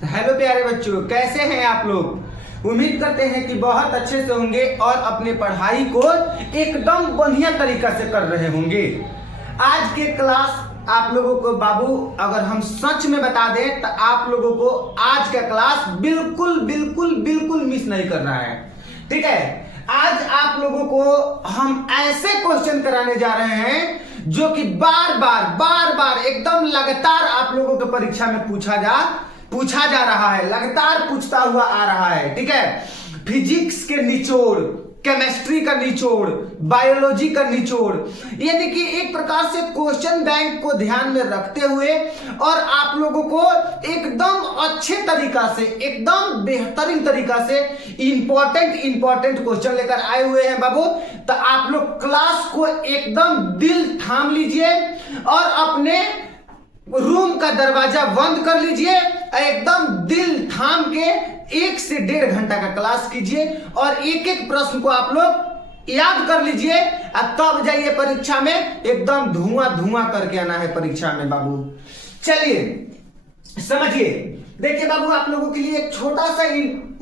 Hello प्यारे बच्चों, कैसे हैं आप लोग। उम्मीद करते हैं कि बहुत अच्छे से होंगे और अपने पढ़ाई को एकदम बढ़िया तरीका से कर रहे होंगे। आज के क्लास आप लोगों को बाबू अगर हम सच में बता दें तो आप लोगों को आज का क्लास बिल्कुल बिल्कुल बिल्कुल मिस नहीं करना है। ठीक है, आज आप लोगों को हम ऐसे क्वेश्चन कराने जा रहे हैं जो कि बार बार एकदम लगातार आप लोगों के परीक्षा में पूछा जा रहा है, लगातार पूछता हुआ आ रहा है। ठीक है, फिजिक्स के निचोड़, केमिस्ट्री का निचोड़, बायोलॉजी का निचोड़, यानी कि एक प्रकार से क्वेश्चन बैंक को ध्यान में रखते हुए और आप लोगों को एकदम अच्छे तरीका से, एकदम बेहतरीन तरीका से इंपॉर्टेंट क्वेश्चन लेकर आए हुए हैं बाबू। तो आप लोग क्लास को एकदम दिल थाम लीजिए और अपने रूम का दरवाजा बंद कर लीजिए, एकदम दिल थाम के 1 से 1.5 घंटा का क्लास कीजिए और एक एक प्रश्न को आप लोग याद कर लीजिए और तब जाइए परीक्षा में एकदम धुआं करके आना है परीक्षा में बाबू। चलिए समझिए, देखिए बाबू आप लोगों के लिए एक छोटा सा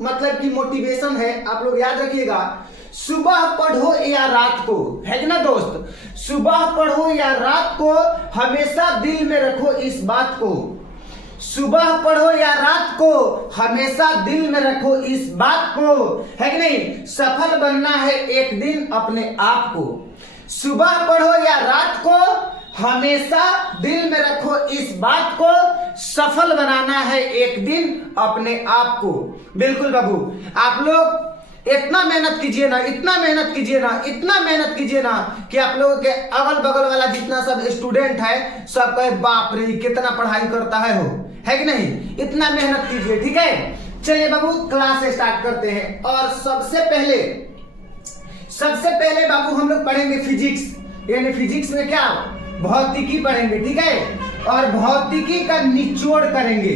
मतलब कि मोटिवेशन है, आप लोग याद रखिएगा। सुबह पढ़ो या रात को, है ना दोस्त, सुबह पढ़ो या रात को हमेशा दिल में रखो इस बात को। सुबह पढ़ो या रात को हमेशा दिल में रखो इस बात को, है कि नहीं। सफल बनना है एक दिन अपने आप को। सुबह पढ़ो या रात को हमेशा दिल में रखो इस बात को, सफल बनाना है एक दिन अपने आप को। बिल्कुल बाबू, आप लोग इतना मेहनत कीजिए ना, इतना मेहनत कीजिए ना कि आप लोगों के अगल बगल वाला जितना सब स्टूडेंट है सब कहे बाप रे कितना पढ़ाई करता है है कि नहीं। इतना मेहनत कीजिए, ठीक है। चलिए बाबू क्लास स्टार्ट करते हैं और सबसे पहले बाबू हम लोग पढ़ेंगे फिजिक्स, यानी फिजिक्स में क्या भौतिकी पढ़ेंगे, ठीक है। और भौतिकी का निचोड़ करेंगे,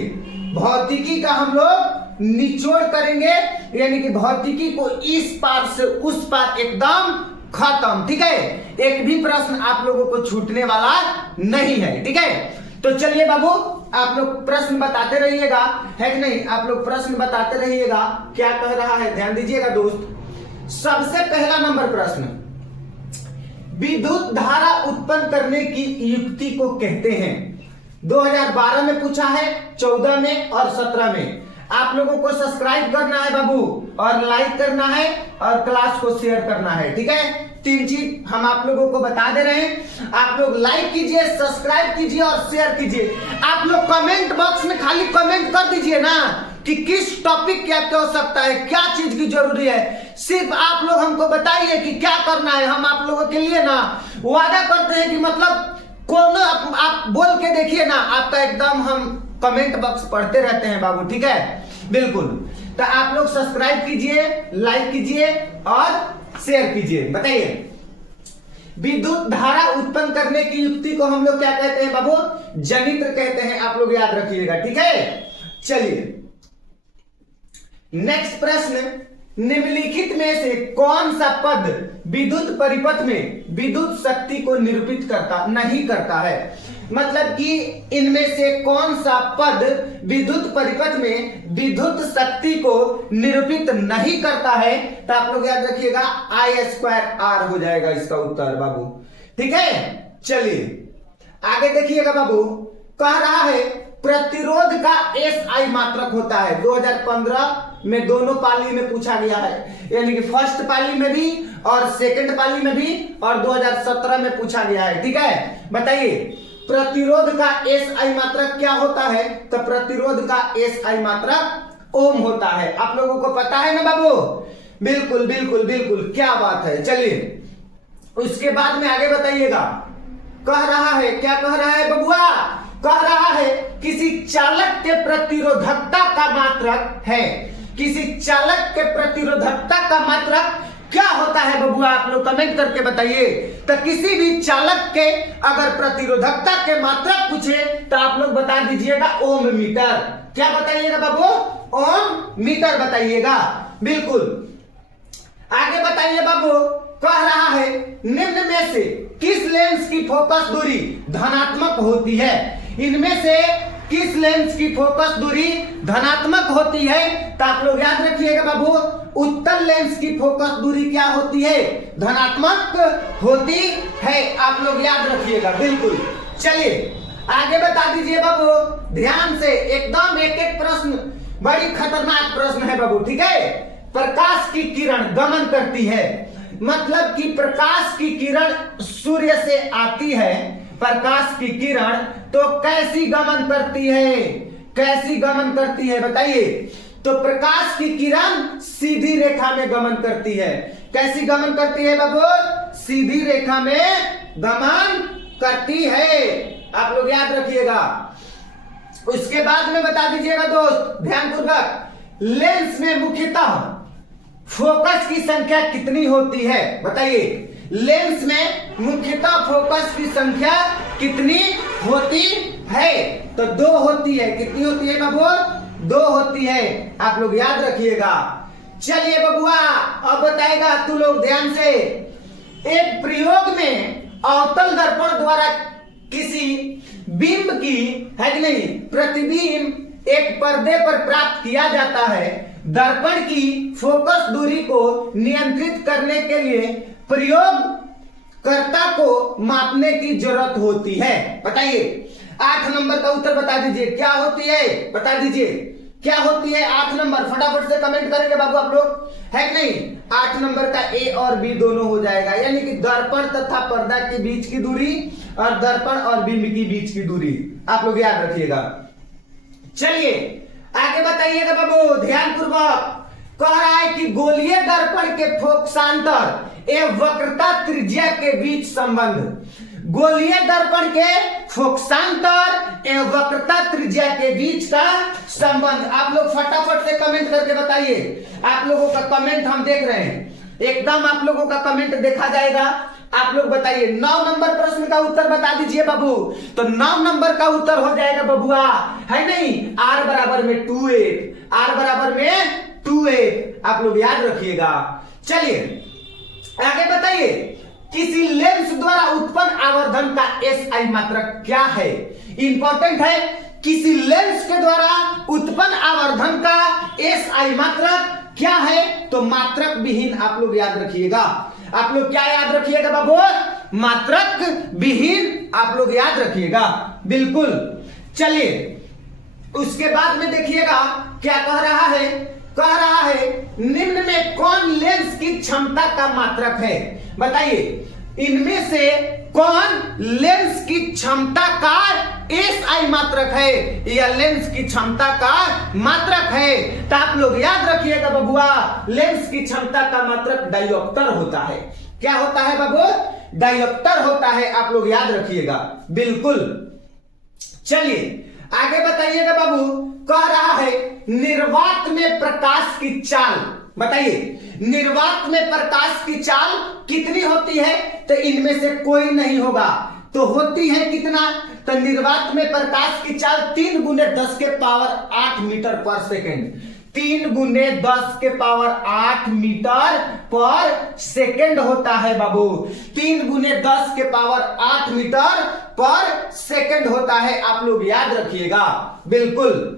भौतिकी का हम लोग निचोड़ करेंगे, यानी कि भौतिकी को इस पार से उस पार एकदम खत्म, ठीक है। एक भी प्रश्न आप लोगों को छूटने वाला नहीं है, ठीक है। तो चलिए बाबू आप लोग प्रश्न बताते रहिएगा, है कि नहीं, आप लोग प्रश्न बताते रहिएगा क्या कह रहा है, ध्यान दीजिएगा दोस्त। सबसे पहला नंबर प्रश्न, विद्युत धारा उत्पन्न करने की युक्ति को कहते हैं। 2012 में पूछा है, 14 में और 17 में। आप लोगों को सब्सक्राइब करना है बाबू और लाइक करना है और क्लास को शेयर करना है, ठीक है। 3 चीज हम आप लोगों को बता दे रहे हैं। आप लोग लाइक कीजिए, सब्सक्राइब कीजिए और शेयर कीजिए। आप लोग कमेंट बॉक्स में खाली कमेंट कर दीजिए ना कि किस टॉपिक की आपकी आवश्यकता है, क्या चीज की जरूरी है। सिर्फ आप लोग हमको बताइए कि क्या करना है। हम आप लोगों के लिए ना वादा करते हैं कि मतलब कौन आप बोल के देखिए ना, आपका एकदम हम कमेंट बॉक्स पढ़ते रहते हैं बाबू, ठीक है। बिल्कुल, तो आप लोग सब्सक्राइब कीजिए, लाइक कीजिए और शेयर कीजिए। बताइए, विद्युत धारा उत्पन्न करने की युक्ति को हम लोग क्या कहते हैं बाबू, जनित्र कहते हैं। आप लोग याद रखिएगा, ठीक है। चलिए नेक्स्ट प्रश्न, निम्नलिखित में से कौन सा पद विद्युत परिपथ में विद्युत शक्ति को निरूपित नहीं करता है। मतलब कि इनमें से कौन सा पद विद्युत परिपथ में विद्युत शक्ति को निरूपित नहीं करता है। तो आप लोग याद रखिएगा I² हो जाएगा इसका उत्तर बाबू, ठीक है। चलिए आगे देखिएगा बाबू, कह रहा है प्रतिरोध का SI मात्रक होता है। 2015 में दोनों पाली में पूछा गया है, यानी कि फर्स्ट पाली में भी और सेकंड पाली में भी, और 2017 में पूछा गया है, ठीक है। बताइए प्रतिरोध का SI मात्रक क्या होता है। तो प्रतिरोध का SI मात्रक ओम होता है। आप लोगों को पता है ना बाबू, बिल्कुल बिल्कुल बिल्कुल, क्या बात है। चलिए उसके बाद में आगे बताइएगा, कह रहा है, क्या कह रहा है बबुआ, कह रहा है किसी चालक के प्रतिरोधकता का मात्रक है। किसी चालक के प्रतिरोधकता का मात्रक क्या होता है बबुआ, आप लोग कमेंट करके बताइए। तो किसी भी चालक के अगर प्रतिरोधकता के मात्रक पूछे तो आप लोग बता दीजिएगा ओम मीटर। क्या बताइएगा बाबू, ओम मीटर बताइएगा। बिल्कुल, आगे बताइए बाबू, कह रहा है निम्न में से किस लेंस की फोकस दूरी धनात्मक होती है। इनमें से किस लेंस की फोकस दूरी धनात्मक होती है? तो आप लोग याद रखिएगा बाबू, उत्तल लेंस की फोकस दूरी क्या होती है? धनात्मक होती है। आप लोग याद रखिएगा, बिल्कुल। चलिए आगे बता दीजिए बाबू, ध्यान से, एकदम एक एक प्रश्न बड़ी खतरनाक प्रश्न है बाबू, ठीक है। प्रकाश की किरण गमन करती है, मतलब कि प्रकाश की किरण सूर्य से आती है, प्रकाश की किरण तो कैसी गमन करती है? कैसी गमन करती है बताइए? तो प्रकाश की किरण सीधी रेखा में गमन करती है। कैसी गमन करती है बाबू? सीधी रेखा में गमन करती है। आप लोग याद रखिएगा। उसके बाद में बता दीजिएगा दोस्त ध्यानपूर्वक, लेंस में मुख्यतः फोकस की संख्या कितनी होती है? बताइए, लेंस में मुख्यतः फोकस की संख्या कितनी होती है? तो 2 होती है। कितनी होती है बाबू? 2 होती है। आप लोग याद रखिएगा। चलिए बबुआ, अब बताएगा तू लोग ध्यान से। एक प्रयोग में अवतल दर्पण द्वारा किसी बिंब की, है कि नहीं, प्रतिबिंब एक पर्दे पर प्राप्त किया जाता है। दर्पण की फोकस दूरी को नियंत्रित करने के लिए प्रयोगकर्ता को मापने की जरूरत होती है। बताइए 8 नंबर का उत्तर बता दीजिए, क्या होती है? बता दीजिए क्या होती है? 8 नंबर फटाफट से कमेंट करेंगे बाबू आप लोग, है कि नहीं? 8 नंबर का ए और बी दोनों हो जाएगा, यानी कि दर्पण तथा पर्दा के बीच की दूरी और दर्पण और बिंब की बीच की दूरी। आप लोग याद रखिएगा। चलिए आगे बताइएगा बाबू ध्यानपूर्वक। कह रहा है कि गोलीय दर्पण के फोकसांतर एवं वक्रता त्रिज्या के बीच संबंध। गोलीय दर्पण के फोकसांतर एवं वक्रता त्रिज्या के बीच का संबंध। आप लोग फटाफट से कमेंट करके बताइए। आप लोगों का कमेंट हम देख रहे हैं, एकदम आप लोगों का कमेंट देखा जाएगा। आप लोग बताइए 9 नंबर प्रश्न का उत्तर बता दीजिए बाबू। तो 9 नंबर का उत्तर हो जाएगा बबुआ, है नहीं, R बराबर में 2a, R बराबर में 2a। आप लोग याद रखिएगा। चलिए आगे बताइए, किसी लेंस द्वारा उत्पन्न आवर्धन का SI मात्रक क्या है? इंपॉर्टेंट है। किसी लेंस के द्वारा उत्पन्न आवर्धन का SI मात्रक क्या है? तो मात्रक विहीन। आप लोग याद रखिएगा। आप लोग क्या याद रखिएगा बाबू? मात्रक विहीन। आप लोग याद रखिएगा, बिल्कुल। चलिए उसके बाद में देखिएगा क्या कह रहा है। कह रहा है निम्न में कौन लेंस की क्षमता का मात्रक है? बताइए इनमें से कौन लेंस की क्षमता का SI मात्रक है या लेंस की क्षमता का मात्रक है? तो आप लोग याद रखिएगा बबुआ, लेंस की क्षमता का मात्रक डायोप्टर होता है। क्या होता है बाबू? डायोप्टर होता है। आप लोग याद रखिएगा, बिल्कुल। चलिए आगे बताइएगा बाबू। कह रहा है निर्वात में प्रकाश की चाल। बताइए निर्वात में प्रकाश की चाल कितनी होती है? तो इनमें से कोई नहीं होगा। तो होती है कितना? तो निर्वात में प्रकाश की चाल 3 × 10 के पावर 8 मीटर पर सेकेंड। 3 × 10 के पावर 8 मीटर पर सेकेंड होता है बाबू। 3 × 10 के पावर 8 मीटर पर सेकेंड होता है। आप लोग याद रखिएगा, बिल्कुल।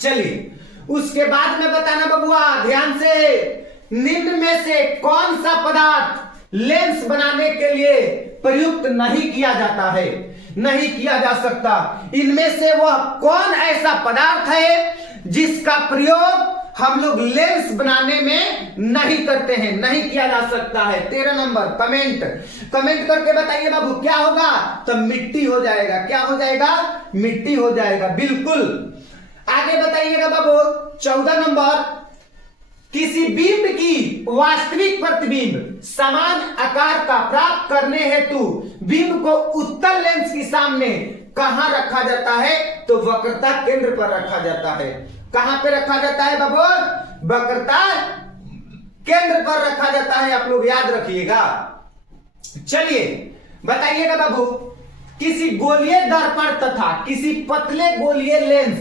चलिए उसके बाद में बताना बबुआ ध्यान से, निम्न में से कौन सा पदार्थ लेंस बनाने के लिए प्रयुक्त नहीं किया जाता है? नहीं किया जा सकता। इनमें से वह कौन ऐसा पदार्थ है जिसका प्रयोग हम लोग लेंस बनाने में नहीं करते हैं, नहीं किया जा सकता है? 13 नंबर कमेंट करके बताइए बाबू क्या होगा? तो मिट्टी हो जाएगा। क्या हो जाएगा? मिट्टी हो जाएगा, बिल्कुल। आगे बताइएगा बाबू 14 नंबर, किसी बिंब की वास्तविक प्रतिबिंब समान आकार का प्राप्त करने हेतु बिंब को उत्तल लेंस के सामने कहां रखा जाता है? तो वक्रता केंद्र पर रखा जाता है। कहां पे रखा जाता है बाबू? वक्रता केंद्र पर रखा जाता है। आप लोग याद रखिएगा। चलिए बताइएगा बाबू, किसी गोलीय दर्पण तथा किसी पतले गोलीय लेंस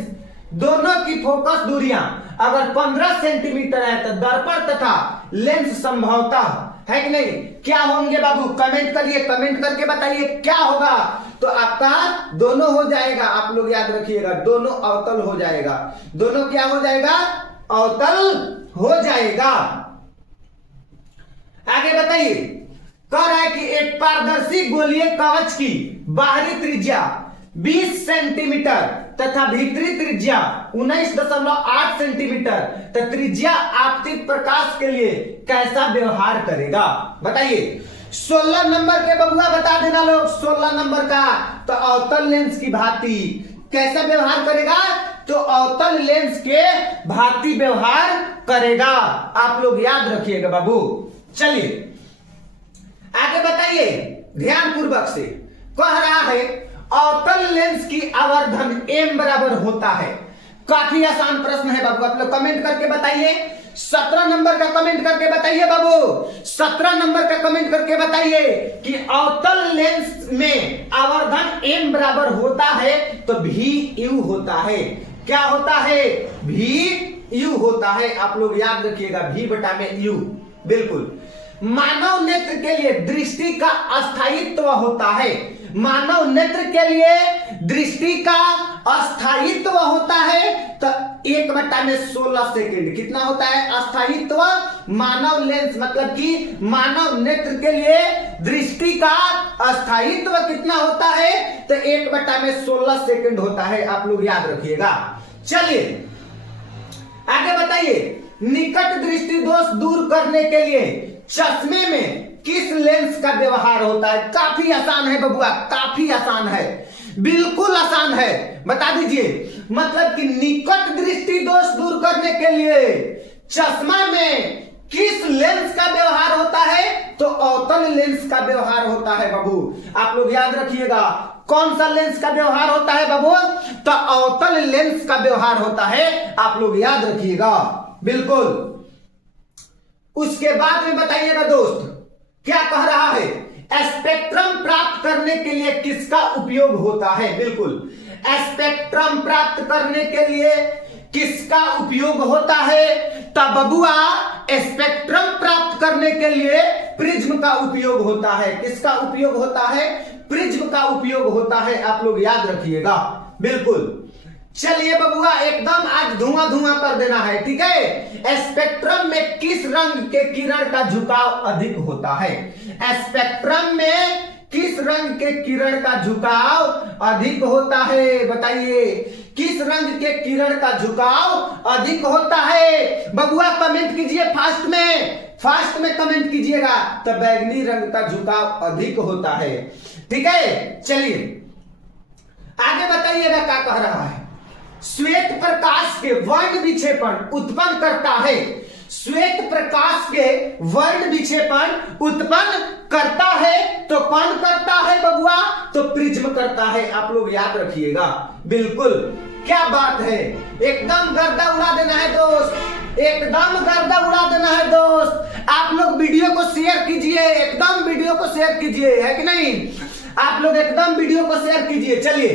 दोनों की फोकस दूरियां अगर 15 सेंटीमीटर है तो दर्पण तथा लेंस संभवतः, है कि नहीं, क्या होंगे बाबू? कमेंट करिए, कमेंट करके बताइए क्या होगा? तो आपका दोनों हो जाएगा, आप लोग याद रखिएगा, दोनों अवतल हो जाएगा। दोनों क्या हो जाएगा? अवतल हो जाएगा। आगे बताइए, कह रहा है कि एक पारदर्शी गोलीय कवच की बाहरी त्रिज्या 20 सेंटीमीटर तथा भीतरी त्रिज्या 19.8 सेंटीमीटर तो त्रिज्या आपतित प्रकाश के लिए कैसा व्यवहार करेगा? बताइए। 16 नंबर के बबुआ बता देना लोग, 16 नंबर का। तो अवतल लेंस की भांति कैसा व्यवहार करेगा? तो अवतल लेंस के भांति व्यवहार करेगा। आप लोग याद रखिएगा बाबू। चलिए आगे बताइए ध्यान पूर्वक से। कह रहा है अवतल लेंस की आवर्धन m बराबर होता है। काफी आसान प्रश्न है बाबू, आप लोग कमेंट करके बताइए। 17 नंबर का कमेंट करके बताइए बाबू, 17 नंबर का कमेंट करके बताइए कि अवतल लेंस में आवर्धन m बराबर होता है तो भी u होता है। क्या होता है? भी u होता है। आप लोग याद रखिएगा, भी बटा में u। बिल्कुल। मानव नेत्र के लिए दृष्टि का अस्थायित्व होता है। मानव नेत्र के लिए दृष्टि का अस्थायित्व होता है तो 1/16 सेकेंड कितना होता है? अस्थायित्व। मानव लेंस मतलब कि मानव नेत्र के लिए दृष्टि का अस्थायित्व कितना होता है? तो 1/16 सेकेंड होता है। आप लोग याद रखिएगा। चलिए आगे बताइए, निकट दृष्टि दोष दूर करने के लिए चश्मे में किस लेंस का व्यवहार होता है? काफी आसान है बबुआ, काफी आसान है, बिल्कुल आसान है। बता दीजिए। मतलब कि निकट दृष्टि दोष दूर करने के लिए चश्मा में किस लेंस का व्यवहार होता है? तो अवतल लेंस का व्यवहार होता है बाबू। आप लोग याद रखिएगा, कौन सा लेंस का व्यवहार होता है बाबू? तो अवतल लेंस का व्यवहार होता है। आप लोग याद रखिएगा। बिल्कुल। उसके बाद में बताइएगा दोस्त, क्या कह रहा है? स्पेक्ट्रम प्राप्त करने के लिए किसका उपयोग होता है? बिल्कुल। स्पेक्ट्रम प्राप्त करने के लिए किसका उपयोग होता है? तब बबुआ स्पेक्ट्रम प्राप्त करने के लिए प्रिज्म का उपयोग होता है। किसका उपयोग होता है? प्रिज्म का उपयोग होता है। आप लोग याद रखिएगा। बिल्कुल। चलिए बबुआ एकदम आज धुआं धुआं कर देना है, ठीक है। स्पेक्ट्रम में किस रंग के किरण का झुकाव अधिक होता है? स्पेक्ट्रम में किस रंग के किरण का झुकाव अधिक होता है? बताइए, किस रंग के किरण का झुकाव अधिक होता है? बबुआ कमेंट कीजिए फास्ट में कमेंट कीजिएगा। तो बैगनी रंग का झुकाव अधिक होता है, ठीक है। चलिए आगे बताइएगा क्या कह रहा है। श्वेत प्रकाश के वर्ण विक्षेपण उत्पन्न करता है। श्वेत प्रकाश के वर्ण विक्षेपण उत्पन्न करता है तो कौन करता है बबुआ? तो प्रिज्म करता है। आप लोग याद रखिएगा। बिल्कुल। क्या बात है, एकदम गर्दा उड़ा देना है दोस्त, एकदम गर्दा उड़ा देना है दोस्त। आप लोग वीडियो को शेयर कीजिए, एकदम वीडियो को शेयर कीजिए, है कि नहीं? आप लोग एकदम वीडियो को शेयर कीजिए। चलिए,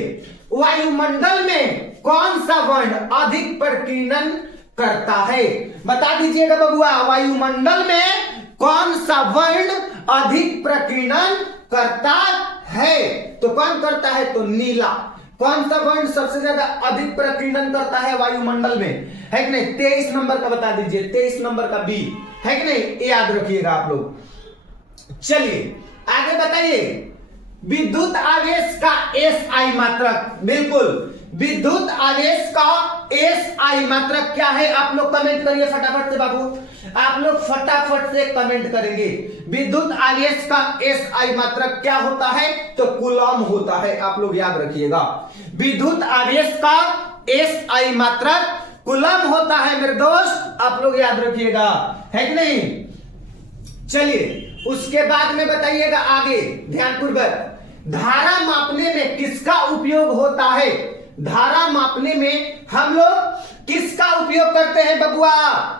वायुमंडल में कौन सा वर्ण अधिक प्रकीर्णन करता है? बता दीजिएगा बबुआ, वायुमंडल में कौन सा वर्ण अधिक प्रकीर्णन करता है? तो कौन करता है? तो नीला। कौन सा वर्ण सबसे ज्यादा अधिक प्रकीर्णन करता है वायुमंडल में? है कि नहीं? 23 नंबर का बता दीजिए, 23 नंबर का बी, है कि नहीं? ये याद रखिएगा आप लोग। चलिए आगे बताइए, विद्युत आवेश का SI मात्रक। बिल्कुल, विद्युत आवेश का SI मात्रक क्या है? आप लोग कमेंट करिए फटाफट से बाबू, आप लोग फटाफट से कमेंट करेंगे। विद्युत आवेश का SI मात्रक क्या होता है? तो कूलम होता है। आप लोग याद रखिएगा, विद्युत आवेश का SI मात्रक कूलम होता है मेरे दोस्त। आप लोग याद रखिएगा, है कि नहीं? चलिए उसके बाद में बताइएगा आगे ध्यानपूर्वक, धारा मापने में किसका उपयोग होता है? धारा मापने में हम लोग किसका उपयोग करते हैं बबुआ?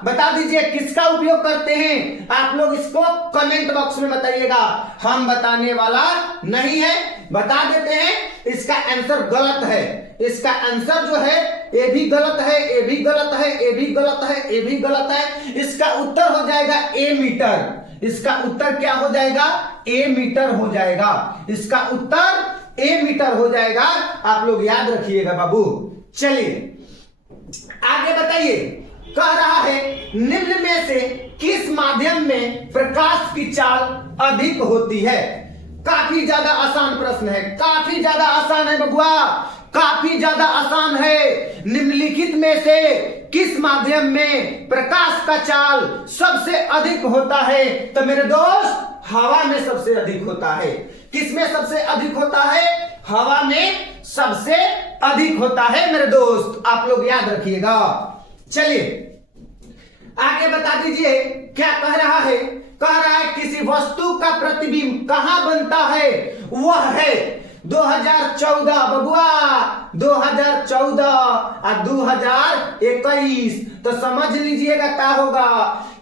बता दीजिए किसका उपयोग करते हैं? आप लोग इसको कमेंट बॉक्स में बताइएगा, हम बताने वाला नहीं है, बता देते हैं। इसका आंसर गलत है। इसका आंसर जो है ये भी गलत है, ये भी गलत है, ये भी गलत है, ये भी गलत है। इसका उत्तर हो जाएगा ए मीटर। इसका उत्तर क्या हो जाएगा? ए मीटर हो जाएगा। इसका उत्तर ए मीटर हो जाएगा। आप लोग याद रखिएगा बाबू। चलिए आगे बताइए, कह रहा है निम्न में से किस माध्यम में प्रकाश की चाल अधिक होती है। काफी ज्यादा आसान प्रश्न है, काफी ज्यादा आसान है बबुआ, काफी ज्यादा आसान है। निम्नलिखित में से किस माध्यम में प्रकाश का चाल सबसे अधिक होता है। तो मेरे दोस्त हवा में सबसे अधिक होता है। किसमें सबसे अधिक होता है? हवा में सबसे अधिक होता है मेरे दोस्त, आप लोग याद रखिएगा। चलिए आगे बता दीजिए क्या कह रहा है। कह रहा है किसी वस्तु का प्रतिबिंब कहां बनता है, वह है 2014 बबुआ, 2014 और 2021। तो समझ लीजिएगा क्या होगा।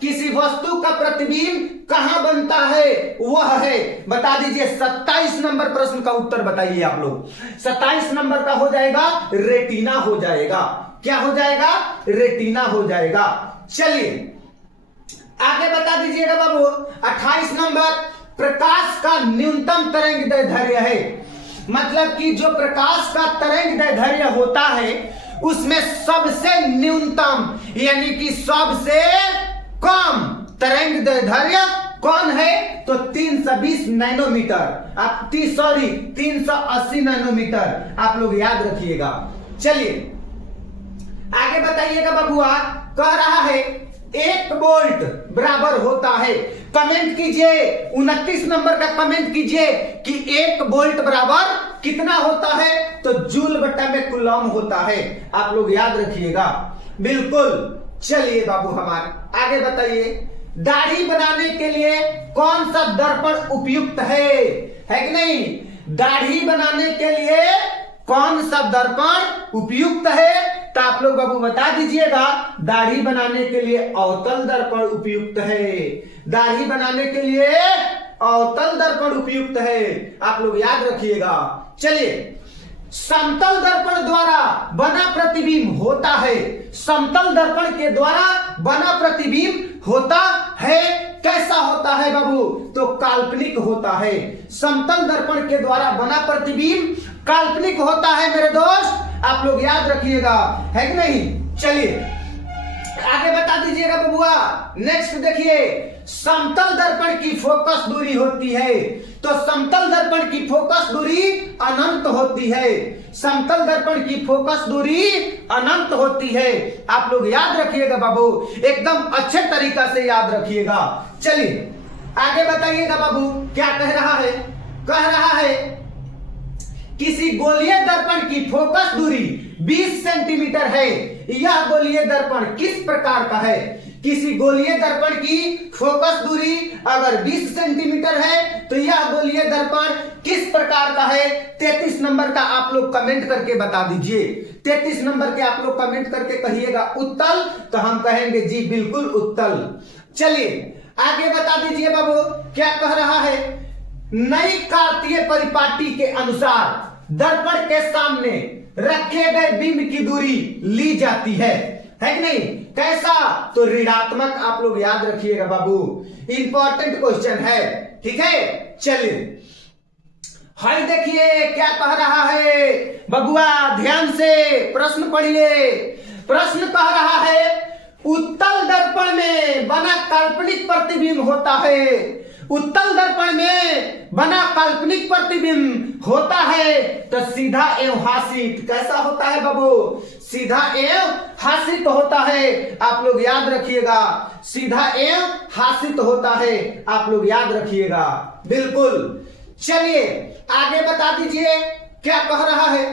किसी वस्तु का प्रतिबिंब कहां बनता है, वह है, बता दीजिए 27 नंबर प्रश्न का उत्तर बताइए आप लोग। 27 नंबर का हो जाएगा रेटिना हो जाएगा। क्या हो जाएगा? रेटिना हो जाएगा। चलिए आगे बता दीजिएगा बाबू। 28 नंबर, प्रकाश का न्यूनतम तरंग दैर्ध्य है। मतलब कि जो प्रकाश का तरंग दैर्ध्य होता है उसमें सबसे न्यूनतम यानी कि सबसे कम तरंग दैर्ध्य कौन है? तो 320 नैनोमीटर। आप 380 नैनोमीटर, आप लोग याद रखिएगा। चलिए आगे बताइएगा बबुआ। कह रहा है 1 वोल्ट बराबर होता है, कमेंट कीजिए 29 नंबर का कमेंट कीजिए कि 1 वोल्ट बराबर कितना होता है। तो जूल बट्टा में कूलम होता है, आप लोग याद रखिएगा। बिल्कुल। चलिए बाबू हमारे आगे बताइए, दाढ़ी बनाने के लिए कौन सा दर्पण उपयुक्त है कि नहीं? दाढ़ी बनाने के लिए कौन सा दर्पण उपयुक्त है? तो आप लोग बाबू बता दीजिएगा। दाढ़ी बनाने के लिए अवतल दर्पण उपयुक्त है। दाढ़ी बनाने के लिए अवतल दर्पण उपयुक्त है, आप लोग याद रखिएगा। चलिए समतल दर्पण द्वारा बना प्रतिबिंब होता है। समतल दर्पण के द्वारा बना प्रतिबिंब होता है। कैसा होता है बाबू? तो काल्पनिक होता है। समतल दर्पण के द्वारा बना प्रतिबिंब काल्पनिक होता है मेरे दोस्त, आप लोग याद रखिएगा, है कि नहीं? चलिए आगे बता दीजिएगा बबुआ। नेक्स्ट देखिए, समतल दर्पण की फोकस दूरी होती है। तो समतल दर्पण की फोकस दूरी अनंत होती है। समतल दर्पण की फोकस दूरी अनंत होती है, आप लोग याद रखिएगा बाबू, एकदम अच्छे तरीका से याद रखिएगा। चलिए आगे बताइएगा बाबू क्या कह रहा है। कह रहा है किसी गोलीय दर्पण की फोकस दूरी 20 सेंटीमीटर है। यह गोलीय दर्पण किस प्रकार का है? किसी गोलीय दर्पण की फोकस दूरी अगर 20 सेंटीमीटर है तो यह गोलीय दर्पण किस प्रकार का है? 33 नंबर का आप लोग कमेंट करके बता दीजिए। 33 नंबर के आप लोग कमेंट करके कहिएगा उत्तल, तो हम कहेंगे जी बिल्कुल उत्तल। चलिए आगे बता दीजिए बाबू क्या कह रहा है। नई कार्तीय परिपाटी के अनुसार दर्पण के सामने रखे गए बिंब की दूरी ली जाती है कि नहीं? कैसा? तो ऋणात्मक, आप लोग याद रखिएगा बाबू, इंपॉर्टेंट क्वेश्चन है, ठीक है। चलिए हाय देखिए क्या कह रहा है बबुआ, ध्यान से प्रश्न पढ़िए। प्रश्न कह रहा है उत्तल दर्पण में बना काल्पनिक प्रतिबिंब होता है। उत्तल दर्पण में बना काल्पनिक प्रतिबिंब होता है तो सीधा एवं हासित। कैसा होता है बाबू? सीधा एवं हासित होता है, आप लोग याद रखिएगा। सीधा एवं हासित होता है, आप लोग याद रखिएगा। बिल्कुल। चलिए आगे बता दीजिए क्या कह रहा है।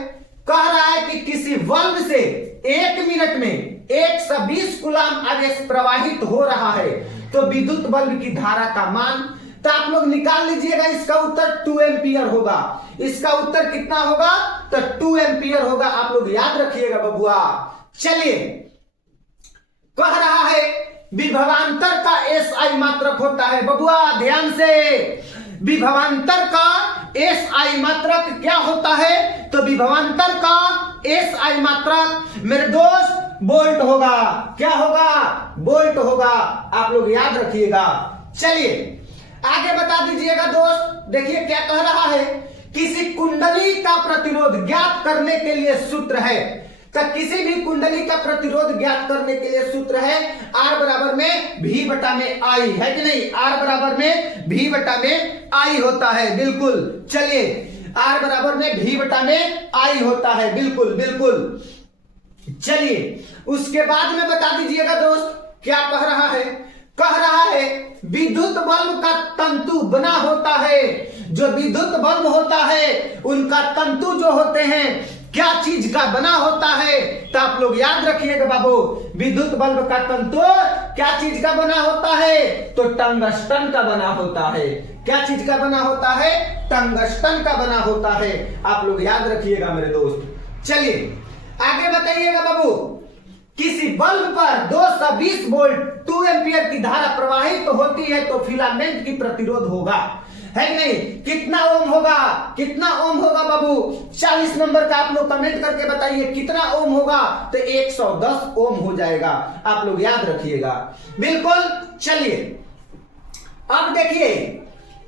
कह रहा है कि किसी बल्ब से 1 मिनट में 120 कूलम आवेश प्रवाहित हो रहा है तो विद्युत बल्ब की धारा का मान, तो आप लोग निकाल लीजिएगा। इसका उत्तर 2 एम्पियर होगा। इसका उत्तर कितना होगा? तो 2 एम्पियर होगा, आप लोग याद रखिएगा बबुआ। चलिए कह रहा है विभवांतर का एसआई मात्रक होता है। बबुआ ध्यान से, विभवांतर का एसआई मात्रक क्या होता है? तो विभवांतर का एसआई मात्रक मेरे दोस्त वोल्ट होगा। क्या होगा? वोल्ट होगा, आप लोग याद रखिएगा। चलिए आगे बता दीजिएगा दोस्त। देखिए क्या कह रहा है किसी कुंडली का प्रतिरोध ज्ञात करने के लिए सूत्र है, तो किसी भी कुंडली का प्रतिरोध ज्ञात करने के लिए सूत्र है R बराबर में V बटा में I, है कि नहीं? R बराबर में V बटा में I होता है, बिल्कुल। चलिए, R बराबर में V बटा में I होता है, बिल्कुल बिल्कुल। चलिए, उसके बाद में बता दीजिएगा दोस्त क्या कह रहा है? कह रहा है विद्युत बल्ब का तंतु बना होता है, जो विद्युत बल्ब होता है उनका तंतु जो होते हैं क्या चीज का बना होता है? तो आप लोग याद रखिएगा बाबू, विद्युत बल्ब का तंतु क्या चीज का बना होता है? तो टंगस्टन का बना होता है। क्या चीज का बना होता है? टंगस्टन का बना होता है। आप लोग याद रखिएगा मेरे दोस्त। चलिए आगे बताइएगा बाबू, किसी बल्ब पर 220 वोल्ट 2 एम्पियर की धारा प्रवाहित तो होती है तो फिलामेंट की प्रतिरोध होगा, है कि नहीं? कितना ओम होगा? कितना ओम होगा बाबू? 40 नंबर का आप लोग कमेंट करके बताइए कितना ओम होगा? तो 110 ओम हो जाएगा। आप लोग याद रखिएगा, बिल्कुल। चलिए अब देखिए,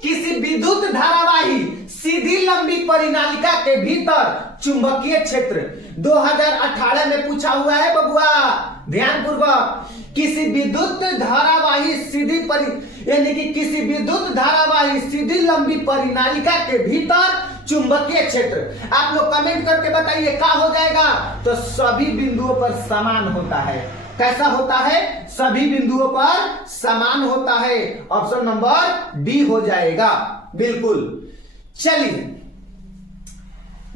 किसी विद्युत धारावाही सीधी लंबी परिनालिका के भीतर चुंबकीय क्षेत्र 2018 में पूछा हुआ है बबुआ, ध्यान पूर्वक। किसी विद्युत धारावाही यानी कि किसी विद्युत धारावाही सीधी लंबी परिनालिका के भीतर चुंबकीय क्षेत्र, आप लोग कमेंट करके बताइए क्या हो जाएगा? तो सभी बिंदुओं पर समान होता है। कैसा होता है? सभी बिंदुओं पर समान होता है। ऑप्शन नंबर डी हो जाएगा, बिल्कुल। चलिए,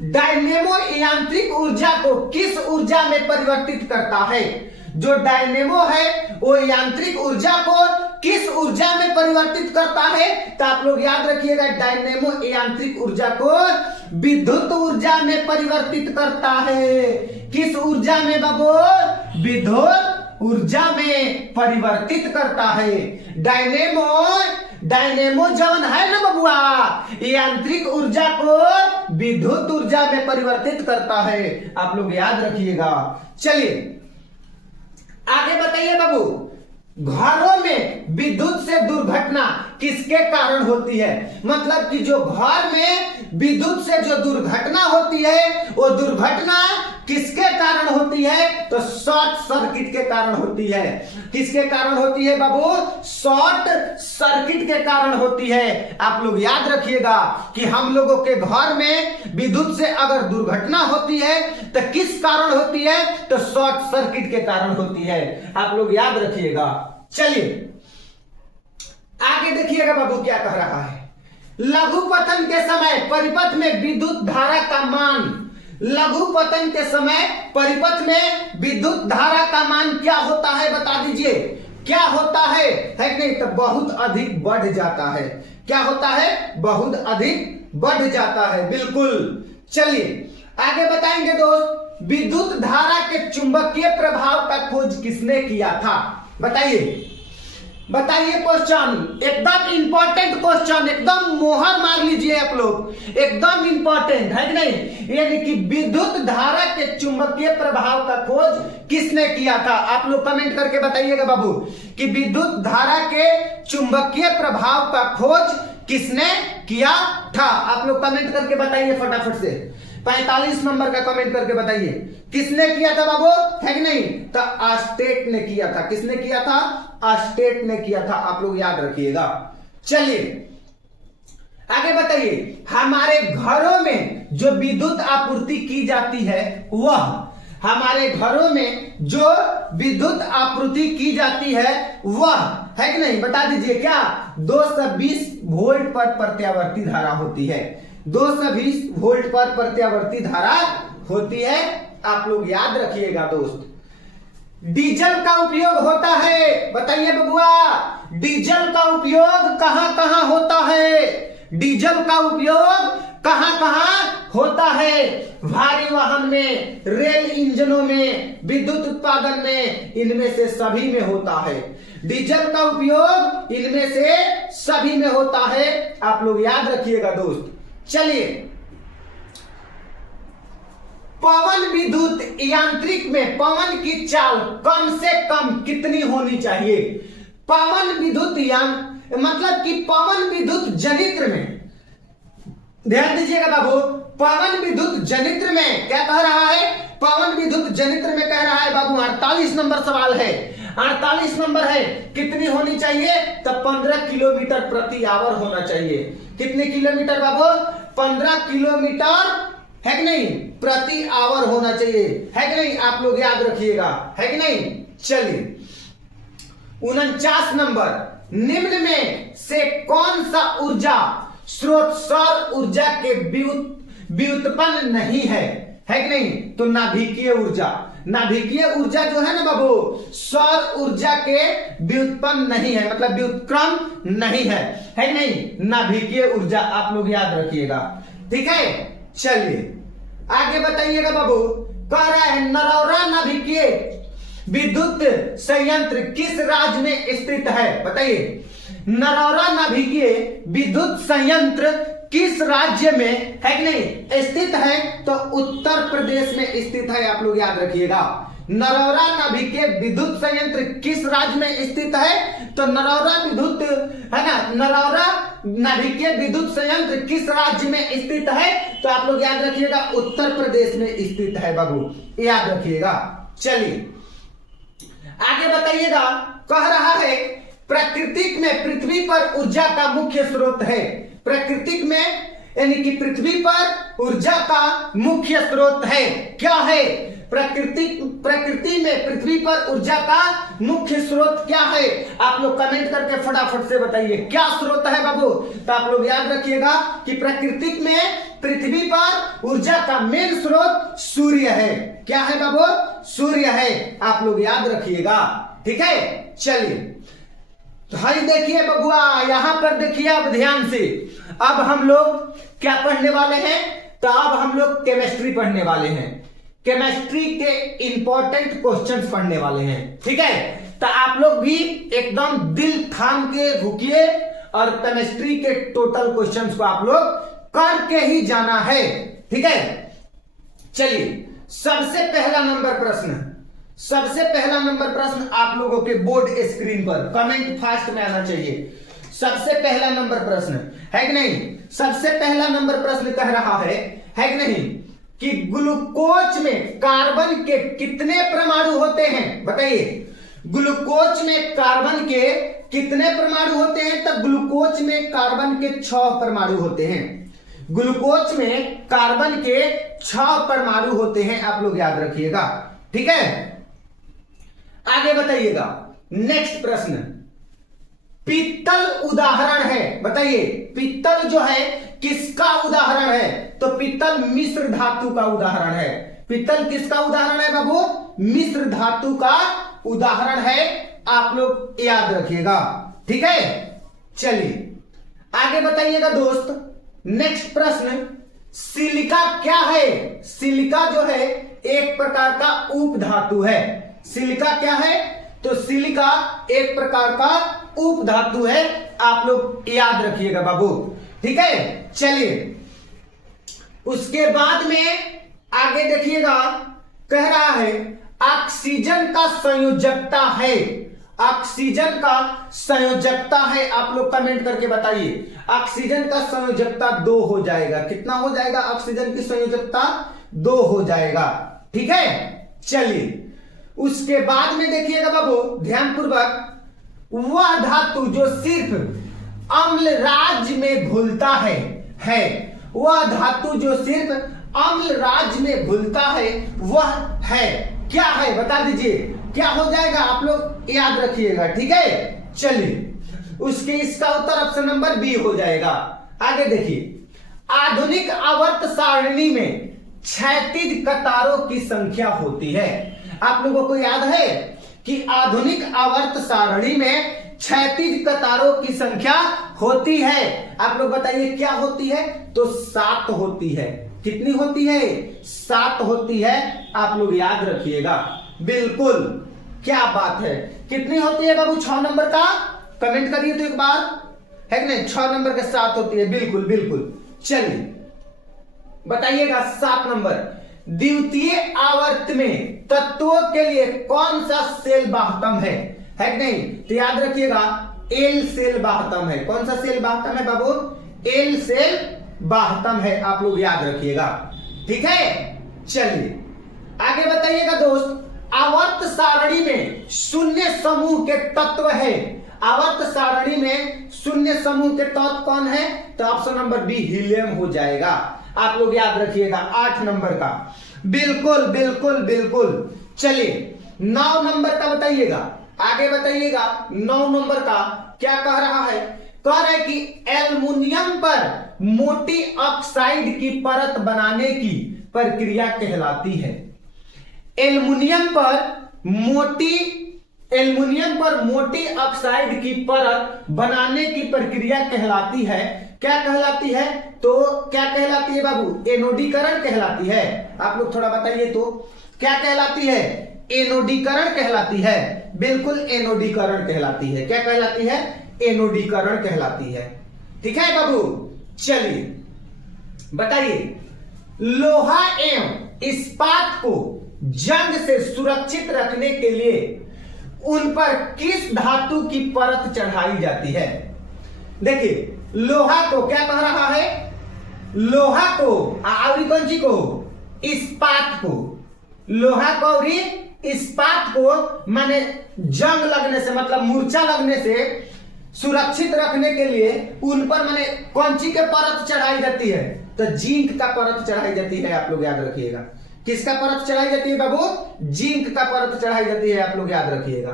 डायनेमो यांत्रिक ऊर्जा को किस ऊर्जा में परिवर्तित करता है? जो डायनेमो है वो यांत्रिक ऊर्जा को किस ऊर्जा में परिवर्तित करता है? तो आप लोग याद रखिएगा, डायनेमो यांत्रिक ऊर्जा को विद्युत ऊर्जा में परिवर्तित करता है। किस ऊर्जा में बाबू? विद्युत ऊर्जा में परिवर्तित करता है। डायनेमो जवन है ना बबुआ, यांत्रिक ऊर्जा को विद्युत ऊर्जा में परिवर्तित करता है। आप लोग याद रखिएगा। चलिए आगे बताइए बाबू, घरों में विद्युत से दुर्घटना किसके कारण होती है? मतलब कि जो घर में विद्युत से जो दुर्घटना होती है वो दुर्घटना किसके कारण होती है? तो शॉर्ट सर्किट के कारण होती है। किसके कारण होती है बाबू? शॉर्ट सर्किट के कारण होती है। आप लोग याद रखिएगा कि हम लोगों के घर में विद्युत से अगर दुर्घटना होती है तो किस कारण होती है? तो शॉर्ट सर्किट के कारण होती है। आप लोग याद रखिएगा। चलिए आगे देखिएगा बाबू क्या कह रहा है। लघुपतन के समय परिपथ में विद्युत धारा का मान, लघुपतन के समय परिपथ में विद्युत धारा का मान क्या होता है? बता दीजिए क्या होता है कि नहीं? तो बहुत अधिक बढ़ जाता है। क्या होता है? बहुत अधिक बढ़ जाता है, बिल्कुल। चलिए आगे बताएंगे दोस्त, विद्युत धारा के चुंबकीय प्रभाव का खोज किसने किया था? बताइए क्वेश्चन, एकदम इंपॉर्टेंट क्वेश्चन, एकदम मोहर मार लीजिए आप लोग, एकदम इंपॉर्टेंट है कि नहीं? यानी कि विद्युत धारा के चुंबकीय प्रभाव का खोज किसने किया था? आप लोग कमेंट करके बताइएगा बाबू कि विद्युत धारा के चुंबकीय प्रभाव का खोज किसने किया था? आप लोग कमेंट करके बताइए फटाफट से। 45 नंबर का कमेंट करके बताइए किसने किया था बाबू, है कि नहीं? तो आस्टेट ने किया था। किसने किया था? आस्टेट ने किया था। आप लोग याद रखिएगा। चलिए आगे बताइए, हमारे घरों में जो विद्युत आपूर्ति की जाती है वह, हमारे घरों में जो विद्युत आपूर्ति की जाती है वह, है कि नहीं? बता दीजिए क्या? 220 वोल्ट पर प्रत्यावर्ती धारा होती है। 220 वोल्ट पर प्रत्यावर्ती धारा होती है। आप लोग याद रखिएगा दोस्त। डीजल का उपयोग होता है, बताइए बबुआ, डीजल का उपयोग कहां कहां होता है? डीजल का उपयोग कहां कहां होता है? भारी वाहन में, रेल इंजनों में, विद्युत उत्पादन में, इनमें से सभी में होता है। डीजल का उपयोग इनमें से सभी में होता है। आप लोग याद रखिएगा दोस्त। चलिए, पवन विद्युत यांत्रिक में पवन की चाल कम से कम कितनी होनी चाहिए? पवन विद्युत मतलब कि पवन विद्युत जनित्र में ध्यान दीजिएगा बाबू, पवन विद्युत जनित्र में क्या कह रहा है, पवन विद्युत जनित्र में कह रहा है बाबू 48 नंबर सवाल है, 48 नंबर है, कितनी होनी चाहिए, तो 15 किलोमीटर प्रति आवर होना चाहिए। कितने किलोमीटर बाबू, 15 किलोमीटर है कि नहीं प्रति आवर होना चाहिए, है कि नहीं, आप लोग याद रखिएगा, है कि नहीं। चलिए 49 नंबर, निम्न में से कौन सा ऊर्जा स्रोत सौर ऊर्जा के व्युत्पन्न नहीं है कि नहीं, तो नाभिकीय ऊर्जा, नाभिकीय ऊर्जा जो है ना बाबू सौर ऊर्जा के व्युत्पन्न नहीं है, मतलब व्युत्क्रम नहीं है कि नहीं, नाभिकीय ऊर्जा, आप लोग याद रखिएगा, ठीक है। चलिए आगे बताइएगा बाबू, कह रहा है नरौरा नाभिकीय विद्युत संयंत्र किस राज्य में स्थित है, बताइए। नरौरा नाभिकीय विद्युत संयंत्र किस राज्य में है कि नहीं स्थित है, तो उत्तर प्रदेश में स्थित है, आप लोग याद रखिएगा। नरौरा नाभिकीय विद्युत संयंत्र किस राज्य में स्थित है, तो नरौरा विद्युत है ना, नरौरा नाभिकीय विद्युत संयंत्र किस राज्य में स्थित है, तो आप लोग याद रखिएगा उत्तर प्रदेश में स्थित है बाबू, याद रखिएगा। चलिए आगे बताइएगा, कह रहा है प्राकृतिक में पृथ्वी पर ऊर्जा का मुख्य स्रोत है, प्राकृतिक में यानी कि पृथ्वी पर ऊर्जा का मुख्य स्रोत है, क्या है, प्रकृति में पृथ्वी पर ऊर्जा का मुख्य स्रोत क्या है, आप लोग कमेंट करके फटाफट से बताइए क्या स्रोत है बाबू। तो आप लोग याद रखिएगा कि प्राकृतिक में पृथ्वी पर ऊर्जा का मेन स्रोत सूर्य है, क्या है बाबू, सूर्य है, आप लोग याद रखिएगा, ठीक है। चलिए तो भाई देखिए बबुआ, यहां पर देखिए अब ध्यान से, अब हम लोग क्या पढ़ने वाले हैं, तो अब हम लोग केमिस्ट्री पढ़ने वाले हैं, केमिस्ट्री के इंपॉर्टेंट क्वेश्चंस पढ़ने वाले हैं, ठीक है। तो आप लोग भी एकदम दिल थाम के रुकिए और केमिस्ट्री के टोटल क्वेश्चंस को आप लोग करके ही जाना है, ठीक है। चलिए सबसे पहला नंबर प्रश्न, सबसे पहला नंबर प्रश्न आप लोगों के बोर्ड स्क्रीन पर, कमेंट फास्ट में आना चाहिए। सबसे पहला नंबर प्रश्न है कि नहीं, सबसे पहला नंबर प्रश्न कह रहा है कि नहीं, कि ग्लूकोज में कार्बन के कितने परमाणु होते हैं, बताइए। ग्लूकोज में कार्बन के कितने परमाणु होते हैं, तो ग्लूकोज में कार्बन के 6 परमाणु होते हैं, ग्लूकोज में कार्बन के 6 परमाणु होते हैं, आप लोग याद रखिएगा, ठीक है। आगे बताइएगा नेक्स्ट प्रश्न, पित्तल उदाहरण है, बताइए पित्तल जो है किसका उदाहरण है, तो पित्तल मिश्र धातु का उदाहरण है, पित्तल किसका उदाहरण है बाबू, मिश्र धातु का उदाहरण है, आप लोग याद रखिएगा, ठीक है। चलिए आगे बताइएगा दोस्त, नेक्स्ट प्रश्न, सिलिका क्या है, सिलिका जो है एक प्रकार का उप धातु है, सिलिका क्या है, तो सिलिका एक प्रकार का उप धातु है, आप लोग याद रखिएगा बाबू, ठीक है। चलिए उसके बाद में आगे देखिएगा, कह रहा है ऑक्सीजन का संयोजकता है, ऑक्सीजन का संयोजकता है, आप लोग कमेंट करके बताइए। ऑक्सीजन का संयोजकता 2 हो जाएगा, कितना हो जाएगा, ऑक्सीजन की संयोजकता 2 हो जाएगा, ठीक है। चलिए उसके बाद में देखिएगा बाबू ध्यानपूर्वक, वह धातु जो सिर्फ अम्लराज में घुलता है वह धातु जो सिर्फ अम्लराज में घुलता है वह है, क्या है बता दीजिए, क्या हो जाएगा, आप लोग याद रखिएगा, ठीक है। चलिए उसके इसका उत्तर ऑप्शन नंबर बी हो जाएगा। आगे देखिए, आधुनिक आवर्त सारणी में क्षैतिज कतारों की संख्या होती है, आप लोगों को याद है कि आधुनिक आवर्त सारणी में क्षैतिज कतारों की संख्या होती है, आप लोग बताइए क्या होती है, तो 7 होती है, कितनी होती है, 7 होती है, आप लोग याद रखिएगा, बिल्कुल, क्या बात है, कितनी होती है बाबू, 6 नंबर का, कमेंट करिए तो एक बार, है कि नहीं, 6 नंबर के 7 होती है, बिल्कुल बिल्कुल। चलिए बताइएगा 7 नंबर, द्वितीय आवर्त में तत्वों के लिए कौन सा सेल बाह्यतम है कि नहीं, तो याद रखिएगा एल सेल बाह्यतम है, कौन सा सेल बाह्यतम है बाबू, एल सेल बाह्यतम है, आप लोग याद रखिएगा। ठीक है, चलिए आगे बताइएगा दोस्त। आवर्त सारणी में शून्य समूह के तत्व है। आवर्त सारणी में शून्य समूह के तत्व कौन है? तो ऑप्शन नंबर बी हीलियम हो जाएगा। आप लोग याद रखिएगा 8 नंबर का। बिल्कुल बिल्कुल बिल्कुल। चलिए 9 नंबर का बताइएगा, आगे बताइएगा 9 नंबर का क्या कह रहा है? कह रहा है कि एल्युमिनियम पर मोटी ऑक्साइड की परत बनाने की प्रक्रिया कहलाती है। एल्युमिनियम पर मोटी ऑक्साइड की परत बनाने की प्रक्रिया कहलाती है। क्या कहलाती है? तो क्या कहलाती है बाबू? एनोडीकरण कहलाती है। आप लोग थोड़ा बताइए तो क्या कहलाती है? एनोडीकरण कहलाती है। बिल्कुल एनोडीकरण कहलाती है। क्या कहलाती है? एनोडीकरण कहलाती है। ठीक है बाबू, चलिए बताइए लोहा एवं इस्पात को जंग से सुरक्षित रखने के लिए उन पर किस धातु की परत चढ़ाई जाती है? देखिए लोहा को क्या कह रहा है? लोहा को और कौन सी को? इस्पात को। लोहा को और इस्पात को माने जंग लगने से मतलब मूर्छा लगने से सुरक्षित रखने के लिए उन पर माने कौन सी के परत चढ़ाई जाती है? तो जिंक का परत चढ़ाई जाती है। आप लोग याद रखिएगा। किसका परत चढ़ाई जाती है बाबू? जिंक का परत चढ़ाई जाती है। आप लोग याद रखिएगा।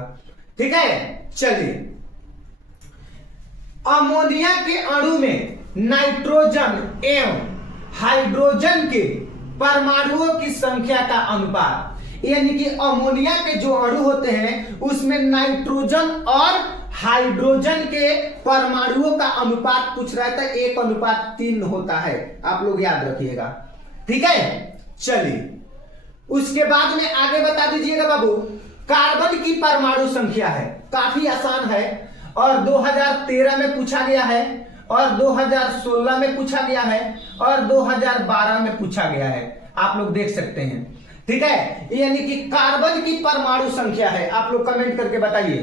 ठीक है, चलिए अमोनिया के अणु में नाइट्रोजन एवं हाइड्रोजन के परमाणुओं की संख्या का अनुपात, यानी कि अमोनिया के जो अणु होते हैं उसमें नाइट्रोजन और हाइड्रोजन के परमाणुओं का अनुपात पूछ रहा था। 1:3 होता है। आप लोग याद रखिएगा। ठीक है, चलिए उसके बाद में आगे बता दीजिएगा बाबू। कार्बन की परमाणु संख्या है, काफी आसान है और 2013 में पूछा गया है और 2016 में पूछा गया है और 2012 में पूछा गया है। आप लोग देख सकते हैं। ठीक है, यानी कि कार्बन की परमाणु संख्या है। आप लोग कमेंट करके बताइए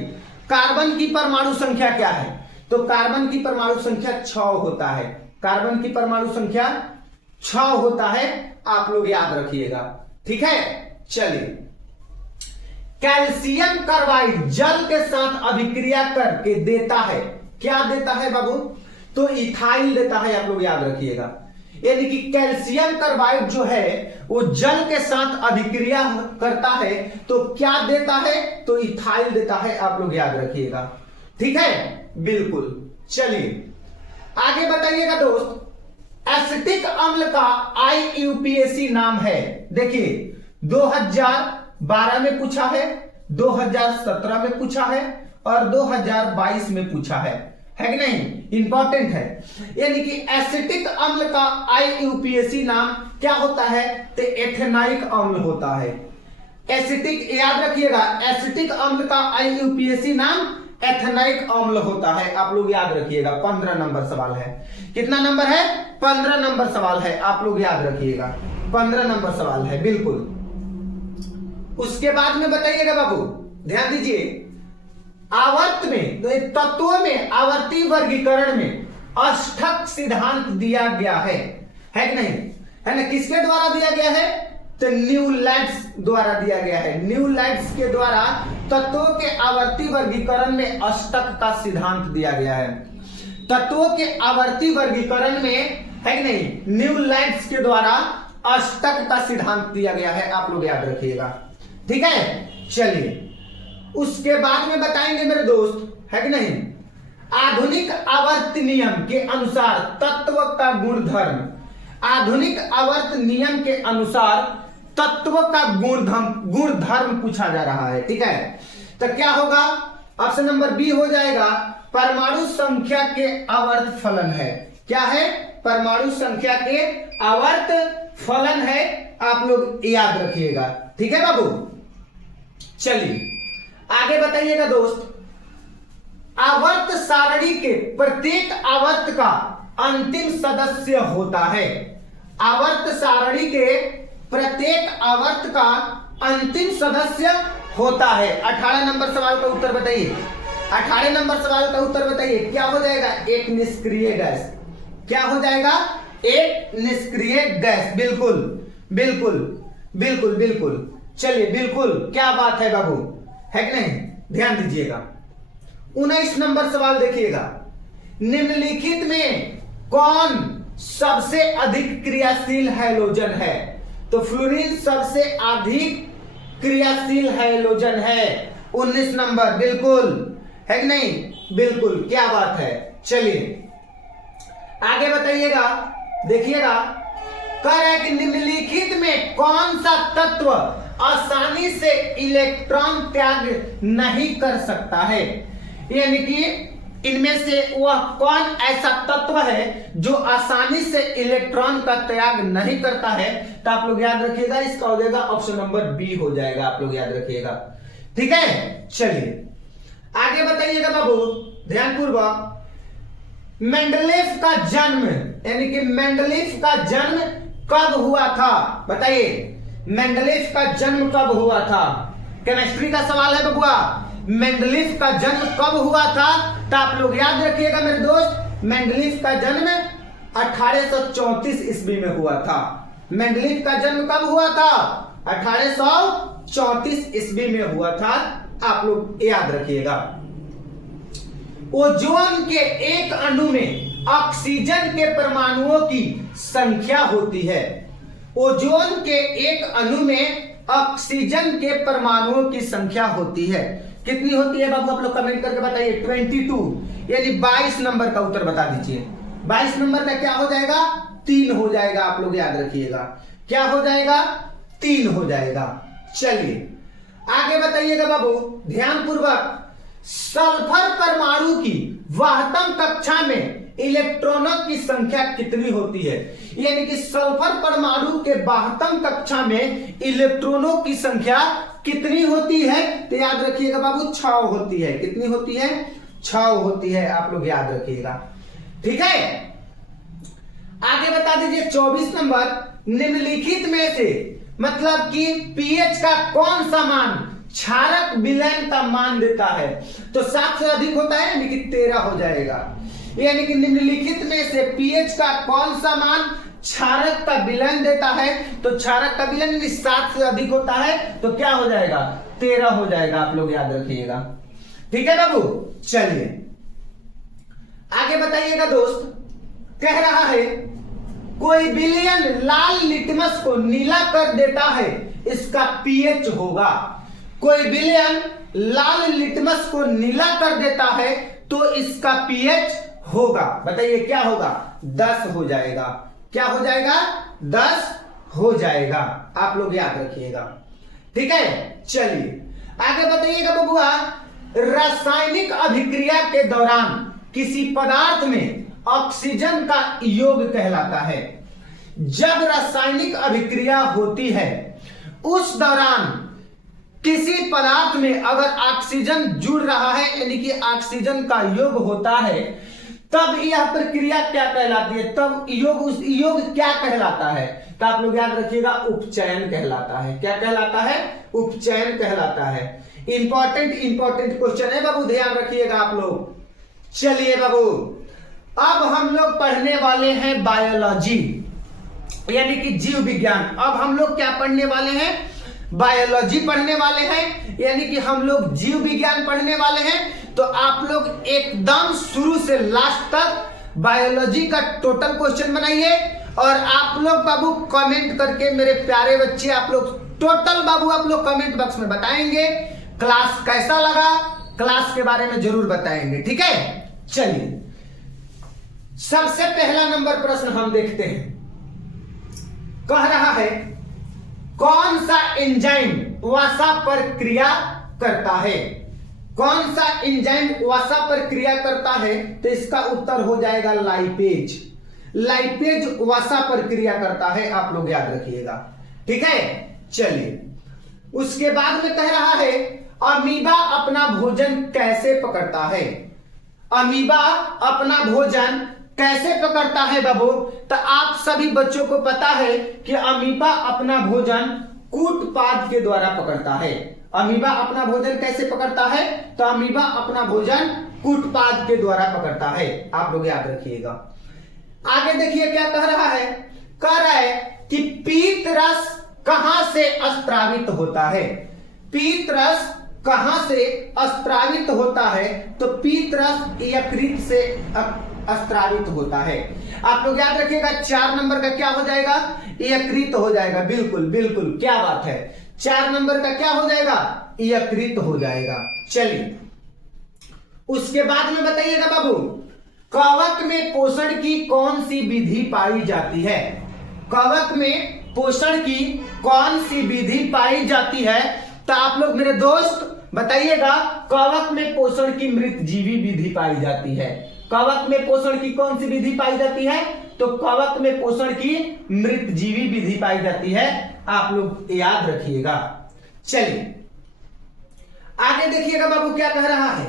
कार्बन की परमाणु संख्या क्या है? तो कार्बन की परमाणु संख्या 6 होता है। कार्बन की परमाणु संख्या 6 होता है। आप लोग याद रखिएगा। ठीक है, चलिए कैल्शियम कार्बाइड जल के साथ अभिक्रिया करके देता है। क्या देता है बाबू? तो इथाइल देता है। आप लोग याद रखिएगा। यानी कि कैल्शियम कार्बाइड जो है वो जल के साथ अभिक्रिया करता है तो क्या देता है? तो इथाइल देता है। आप लोग याद रखिएगा। ठीक है, बिल्कुल। चलिए आगे बताइएगा दोस्त। एसिटिक अम्ल का IUPAC नाम है। देखिए 2012 में पूछा है, 2017 में पूछा है और 2022 में पूछा है कि नहीं? इंपॉर्टेंट है। यानी कि एसिटिक अम्ल का IUPAC नाम क्या होता है? तो एथेनाइक अम्ल होता है। एसिटिक याद रखिएगा, एसिटिक अम्ल का IUPAC नाम एथेनाइक अम्ल होता है। आप लोग याद रखिएगा। 15 नंबर सवाल है। कितना नंबर है? 15 नंबर सवाल है। आप लोग याद रखिएगा 15 नंबर सवाल है। बिल्कुल। उसके बाद में बताइएगा बाबू, ध्यान दीजिए आवर्त में तो तत्वों में आवर्ती वर्गीकरण में अष्टक सिद्धांत दिया गया है कि नहीं? है ना? किसके द्वारा दिया गया है? तो न्यूलैंड्स द्वारा दिया गया है। न्यूलैंड्स के द्वारा तत्वों के आवर्ती वर्गीकरण में अष्टक का सिद्धांत दिया गया है। तत्वों के आवर्ती वर्गीकरण में है कि नहीं? न्यूलैंड्स के द्वारा अष्टक का सिद्धांत दिया गया है। आप लोग याद रखिएगा। ठीक है, चलिए उसके बाद में बताएंगे मेरे दोस्त, है कि नहीं? आधुनिक आवर्त नियम के अनुसार तत्व का गुणधर्म, आधुनिक आवर्त नियम के अनुसार तत्व का गुणधर्म पूछा जा रहा है। ठीक है, तो क्या होगा? ऑप्शन नंबर बी हो जाएगा परमाणु संख्या के आवर्त फलन है। क्या है? परमाणु संख्या के आवर्त फलन है। आप लोग याद रखिएगा। ठीक है बाबू, चलिए आगे बताइएगा दोस्त। आवर्त सारणी के प्रत्येक आवर्त का अंतिम सदस्य होता है। आवर्त सारणी के प्रत्येक आवर्त का अंतिम सदस्य होता है। 18 नंबर सवाल का उत्तर बताइए। 18 नंबर सवाल का उत्तर बताइए। क्या हो जाएगा? एक निष्क्रिय गैस। क्या हो जाएगा? एक निष्क्रिय गैस। बिल्कुल बिल्कुल बिल्कुल बिल्कुल, चलिए बिल्कुल, क्या बात है बाबू, है कि नहीं? ध्यान दीजिएगा। 19 नंबर सवाल देखिएगा, निम्नलिखित में कौन सबसे अधिक क्रियाशील हैलोजन है? तो फ्लोरीन सबसे अधिक क्रियाशील हैलोजन है। 19 नंबर, बिल्कुल, है कि नहीं? बिल्कुल, क्या बात है। चलिए आगे बताइएगा, देखिएगा, कह रहा है कि निम्नलिखित में कौन सा तत्व आसानी से इलेक्ट्रॉन त्याग नहीं कर सकता है? यानी कि इनमें से वह कौन ऐसा तत्व है जो आसानी से इलेक्ट्रॉन का त्याग नहीं करता है? तो आप लोग याद रखिएगा, इसका हो जाएगा ऑप्शन नंबर बी हो जाएगा, आप लोग याद रखिएगा। ठीक है, चलिए आगे बताइएगा बाबू ध्यानपूर्वक। मेंडलीफ का जन्म, यानी कि मेंडलीफ का जन्म कब हुआ था? बताइए, मेंडलीफ का जन्म कब हुआ था? केमिस्ट्री का सवाल है बबुआ। मेंडलीफ का जन्म कब हुआ था? तो आप लोग याद रखिएगा मेरे दोस्त, मेंडलीफ का जन्म 1834 ईस्वी में हुआ था। मेंडलीफ का जन्म कब हुआ था? 1834 ईस्वी में हुआ था, आप लोग याद रखिएगा। ओजोन के एक अणु में ऑक्सीजन के परमाणुओं की संख्या होती है। ओजोन के एक अणु में ऑक्सीजन के परमाणुओं की संख्या होती है। कितनी होती है बाबू? आप लोग कमेंट करके बताइए। 22, यानी 22 नंबर का उत्तर बता दीजिए। 22 नंबर का क्या हो जाएगा? 3 हो जाएगा, आप लोग याद रखिएगा। क्या हो जाएगा? 3 हो जाएगा। चलिए आगे बताइएगा बाबू ध्यानपूर्वक। सल्फर परमाणु की वाहतम कक्षा में इलेक्ट्रॉनों की संख्या कितनी होती है? यानी कि सल्फर परमाणु के वाहतम कक्षा में इलेक्ट्रॉनों की संख्या कितनी होती है? तो याद रखिएगा बाबू 6 होती है। कितनी होती है? 6 होती है, आप लोग याद रखिएगा। ठीक है, आगे बता दीजिए 24 नंबर। निम्नलिखित में से मतलब कि पीएच का कौन सा मान क्षारक विलयन का मान देता है? तो 7 से अधिक होता है, यानी कि 13 हो जाएगा। यानी कि निम्नलिखित में से पीएच का कौन सा मान क्षारक का विलयन देता है? तो क्षारक का विलयन 7 से अधिक होता है, तो क्या हो जाएगा? 13 हो जाएगा, आप लोग याद रखिएगा। ठीक है बाबू, चलिए आगे बताइएगा दोस्त। कह रहा है कोई विलयन लाल लिटमस को नीला कर देता है, इसका पीएच होगा। कोई विलयन लाल लिटमस को नीला कर देता है तो इसका पीएच होगा, बताइए क्या होगा? 10 हो जाएगा। क्या हो जाएगा? 10 हो जाएगा, आप लोग याद रखिएगा। ठीक है, चलिए आगे बताइएगा बबुआ। रासायनिक अभिक्रिया के दौरान किसी पदार्थ में ऑक्सीजन का योग कहलाता है। जब रासायनिक अभिक्रिया होती है उस दौरान किसी पदार्थ में अगर ऑक्सीजन जुड़ रहा है, यानी कि ऑक्सीजन का योग होता है, तब यह प्रक्रिया क्या कहलाती है? तब योग, उस योग क्या कहलाता है? तो आप लोग याद रखिएगा, उपचयन कहलाता है। क्या कहलाता है? उपचयन कहलाता है। इंपॉर्टेंट क्वेश्चन है बाबू, ध्यान रखिएगा आप लोग। चलिए बाबू, अब हम लोग पढ़ने वाले हैं बायोलॉजी, यानी कि जीव विज्ञान। अब हम लोग क्या पढ़ने वाले हैं? बायोलॉजी पढ़ने वाले हैं, यानी कि हम लोग जीव विज्ञान पढ़ने वाले हैं। तो आप लोग एकदम शुरू से लास्ट तक बायोलॉजी का टोटल क्वेश्चन बनाइए और आप लोग बाबू कमेंट करके, मेरे प्यारे बच्चे, आप लोग टोटल बाबू आप लोग कमेंट बॉक्स में बताएंगे क्लास कैसा लगा, क्लास के बारे में जरूर बताएंगे। ठीक है, चलिए सबसे पहला नंबर प्रश्न हम देखते हैं। कह रहा है कौन सा एंजाइम वसा पर क्रिया करता है? कौन सा एंजाइम वसा पर क्रिया करता है? तो इसका उत्तर हो जाएगा लाइपेज। लाइपेज वसा पर क्रिया करता है, आप लोग याद रखिएगा। ठीक है, चलिए उसके बाद में कह रहा है अमीबा अपना भोजन कैसे पकड़ता है? अमीबा अपना भोजन कैसे पकड़ता है बाबू? तो आप सभी बच्चों को पता है कि अमीबा अपना भोजन कूटपाद के द्वारा पकड़ता है। अमीबा अपना भोजन कैसे पकड़ता है? तो अमीबा अपना भोजन कूटपाद के द्वारा पकड़ता है, आप लोग याद रखिएगा। आगे देखिए क्या कह रहा है, कह रहा है कि पीत रस कहां से स्त्रावित होता है। पीत रस कहां से स्त्रावित होता है, तो पीत रस यकृत से स्त्रावित होता है। आप लोग याद रखिएगा 4 नंबर का क्या हो जाएगा, यकृत हो जाएगा। बिल्कुल बिल्कुल, क्या बात है, 4 नंबर का क्या हो जाएगा, यकृत हो जाएगा। चलिए उसके बाद में बताइएगा बाबू, कवक में पोषण की कौन सी विधि पाई जाती है। कवक में पोषण की कौन सी विधि पाई जाती है, तो आप लोग मेरे दोस्त बताइएगा, कवक में पोषण की मृतजीवी विधि पाई जाती है। कवक में पोषण की कौन सी विधि पाई जाती है, तो कवक में पोषण की मृतजीवी विधि पाई जाती है। आप लोग याद रखिएगा। चलिए आगे देखिएगा बाबू क्या कह रहा है,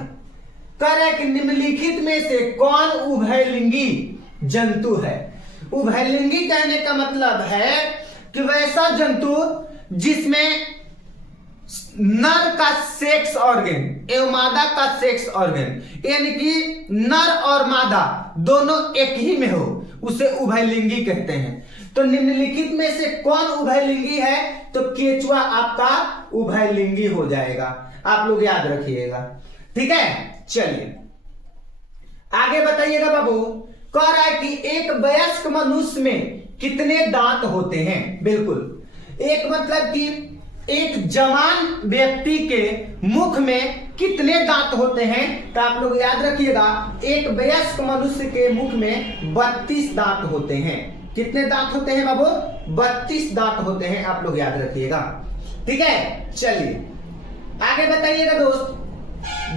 कह रहा है कि निम्नलिखित में से कौन उभयलिंगी जंतु है। उभयलिंगी कहने का मतलब है कि वैसा जंतु जिसमें नर का सेक्स ऑर्गन एवं मादा का सेक्स ऑर्गन, यानी कि नर और मादा दोनों एक ही में हो, उसे उभयलिंगी कहते हैं। तो निम्नलिखित में से कौन उभयलिंगी है, तो केचुआ आपका उभयलिंगी हो जाएगा। आप लोग याद रखिएगा, ठीक है। चलिए आगे बताइएगा बाबू, कह रहा है कि एक वयस्क मनुष्य में कितने दांत होते हैं। बिल्कुल, एक मतलब कि एक जवान व्यक्ति के मुख में कितने दांत होते हैं, तो आप लोग याद रखिएगा, एक वयस्क मनुष्य के मुख में 32 दांत होते हैं। कितने दांत होते हैं बाबू, 32 दांत होते हैं। आप लोग याद रखिएगा, ठीक है। चलिए आगे बताइएगा दोस्त,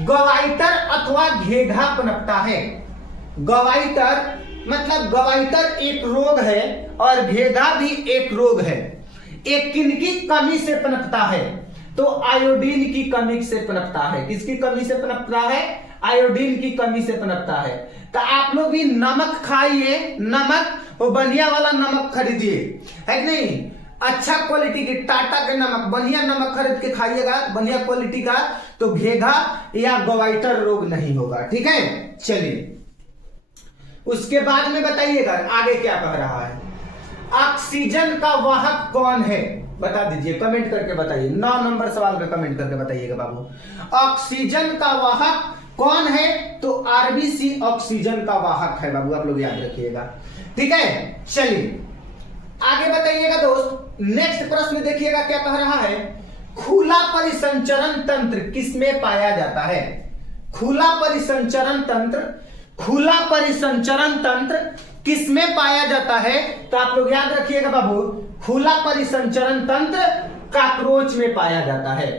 गवाइटर अथवा घेघा पनपता है। गवाइटर मतलब गवाइटर एक रोग है और घेघा भी एक रोग है। एक किनकी कमी से पनपता है, तो आयोडीन की कमी से पनपता है। किसकी कमी से पनपता है, आयोडीन की कमी से पनपता है। तो आप लोग भी नमक खाइए, नमक वो बढ़िया वाला नमक खरीदिए, है कि नहीं, अच्छा क्वालिटी की टाटा के नमक, बढ़िया नमक खरीद के खाइएगा, बढ़िया क्वालिटी का, तो घेघा या गवाइटर रोग नहीं होगा, ठीक है। चलिए उसके बाद में बताइएगा आगे क्या कह रहा है, ऑक्सीजन का वाहक कौन है, बता दीजिए, कमेंट करके बताइए। 9 नंबर सवाल का कमेंट करके बताइएगा बाबू, ऑक्सीजन का वाहक कौन है, तो आरबीसी ऑक्सीजन का वाहक है बाबू। आप लोग याद रखिएगा, ठीक है। चलिए आगे बताइएगा दोस्त, नेक्स्ट प्रश्न देखिएगा क्या कह रहा है, खुला परिसंचरण तंत्र किसमें पाया जाता है। खुला परिसंचरण तंत्र, खुला परिसंचरण तंत्र किसमें पाया जाता है, तो आप लोग याद रखिएगा बाबू, खुला परिसंचरण तंत्र कॉकरोच में पाया जाता है।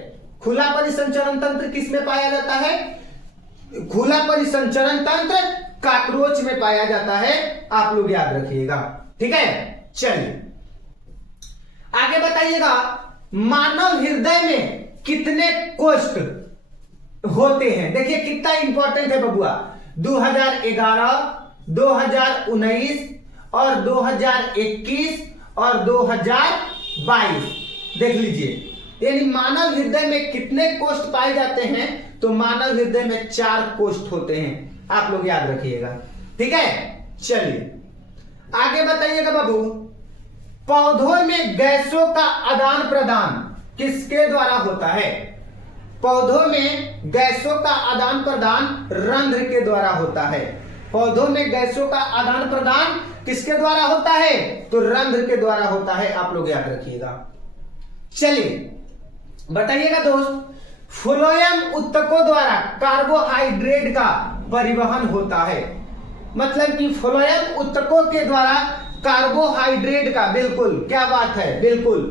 खुला परिसंचरण तंत्र किसमें पाया जाता है, खुला परिसंचरण तंत्र कॉकरोच में पाया जाता है। आप लोग याद रखिएगा, ठीक है। चलिए आगे बताइएगा, मानव हृदय में कितने कोष्ठ होते हैं। देखिए कितना इंपॉर्टेंट है बबुआ, 2011, 2019 और 2021 और 2022 देख लीजिए, यानी मानव हृदय में कितने कोष्ठ पाए जाते हैं, तो मानव हृदय में 4 कोष्ठ होते हैं। आप लोग याद रखिएगा, ठीक है। चलिए आगे बताइएगा बाबू, पौधों में गैसों का आदान प्रदान किसके द्वारा होता है। पौधों में गैसों का आदान प्रदान रंध्र के द्वारा होता है। पौधों में गैसों का आदान प्रदान किसके द्वारा होता है, तो रंध्र के द्वारा होता है। आप लोग याद रखिएगा। चलिए बताइएगा दोस्त, फ्लोएम उत्तकों द्वारा कार्बोहाइड्रेट का परिवहन होता है। मतलब कि फ्लोएम उत्तकों के द्वारा कार्बोहाइड्रेट का, बिल्कुल क्या बात है, बिल्कुल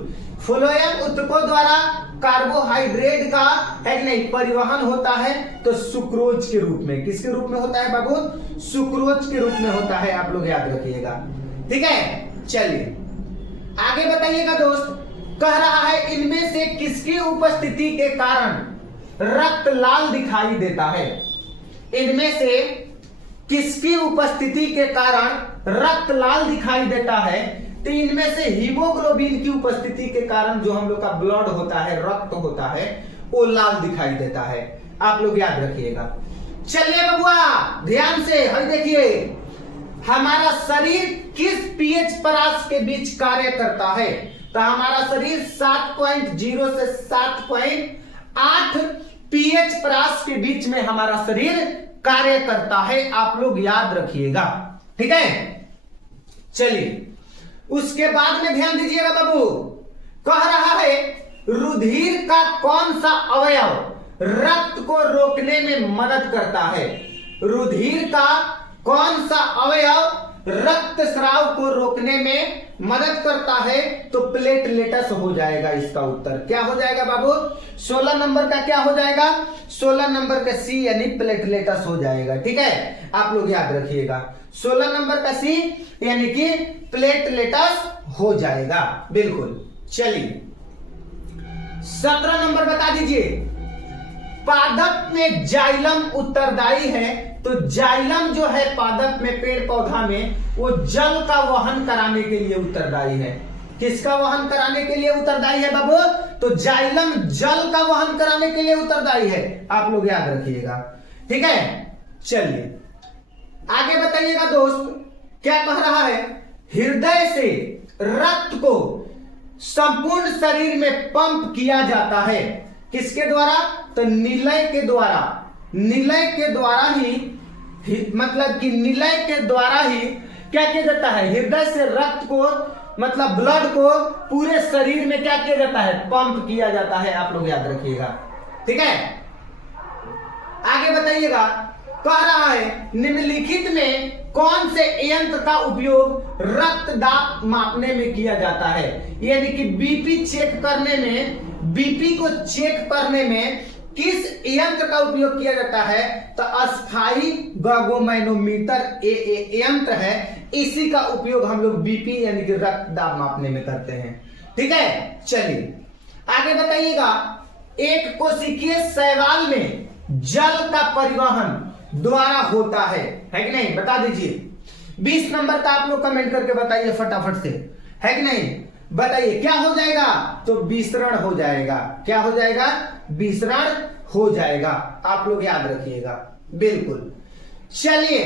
फ्लोएम उत्तकों द्वारा कार्बोहाइड्रेट का है कि नहीं परिवहन होता है, तो सुक्रोज के रूप में। किसके रूप में होता है बाबू, सुक्रोज के रूप में होता है। आप लोग याद रखिएगा, ठीक है। चलिए आगे बताइएगा दोस्त, कह रहा है इनमें से किसकी उपस्थिति के कारण रक्त लाल दिखाई देता है। इनमें से किसकी उपस्थिति के कारण रक्त लाल दिखाई देता है, तो इनमें से हीमोग्लोबिन की उपस्थिति के कारण जो हम लोग का ब्लड होता है, रक्त होता है, वो लाल दिखाई देता है। आप लोग याद रखिएगा। चलिए बबुआ ध्यान से, हई देखिए हमारा शरीर किस पीएच परास के बीच कार्य करता है? तो हमारा शरीर 7.0 से 7.8 पीएच परास के बीच में हमारा शरीर कार्य करता है। आप लोग याद रखिएगा, ठीक है। चलिए उसके बाद में ध्यान दीजिएगा बाबू, कह रहा है रुधिर का कौन सा अवयव रक्त को रोकने में मदद करता है? रुधिर का कौन सा अवयव रक्त स्राव को रोकने में मदद करता है? तो प्लेटलेटस हो जाएगा इसका उत्तर। क्या हो जाएगा बाबू? 16 नंबर का क्या हो जाएगा? 16 नंबर का सी यानी प्लेटलेटस हो जाएगा, ठीक है। आप लोग याद रखिएगा 16 नंबर का सी यानी कि प्लेटलेटस हो जाएगा, बिल्कुल। चलिए 17 नंबर बता दीजिए। पादप में जाइलम उत्तरदायी है। तो जाइलम जो है पादप में, पेड़ पौधा में, वो जल का वहन कराने के लिए उत्तरदायी है। किसका वहन कराने के लिए उत्तरदायी है बाबू? तो जाइलम जल का वहन कराने के लिए उत्तरदायी है। आप लोग याद रखिएगा, ठीक है। चलिए आगे बताइएगा दोस्त, क्या कह रहा है? हृदय से रक्त को संपूर्ण शरीर में पंप किया जाता है। किसके द्वारा? तो निलय के द्वारा। निलय के द्वारा ही, मतलब कि निलय के द्वारा ही क्या किया जाता है? हृदय से रक्त को, मतलब ब्लड को पूरे शरीर में क्या किया जाता है? पंप किया जाता है। आप लोग याद रखिएगा, ठीक है। आगे बताइएगा, कह रहा है निम्नलिखित में कौन से यंत्र का उपयोग रक्त दाब मापने में किया जाता है? यानी कि बीपी चेक करने में, बीपी को चेक करने में किस यंत्र का उपयोग किया जाता है? तो अस्थाई गगोमैनोमीटर यंत्र है, इसी का उपयोग हम लोग बीपी यानी कि रक्त दाब मापने में करते हैं, ठीक है। चलिए आगे बताइएगा, एक कोशिकीय शैवाल में जल का परिवहन द्वारा होता है कि नहीं? बता दीजिए। 20 नंबर का आप लोग कमेंट करके बताइए फटाफट से, है कि नहीं? बताइए क्या हो जाएगा? तो विसरण हो जाएगा। क्या हो जाएगा? विसरण हो जाएगा। आप लोग याद रखिएगा, बिल्कुल। चलिए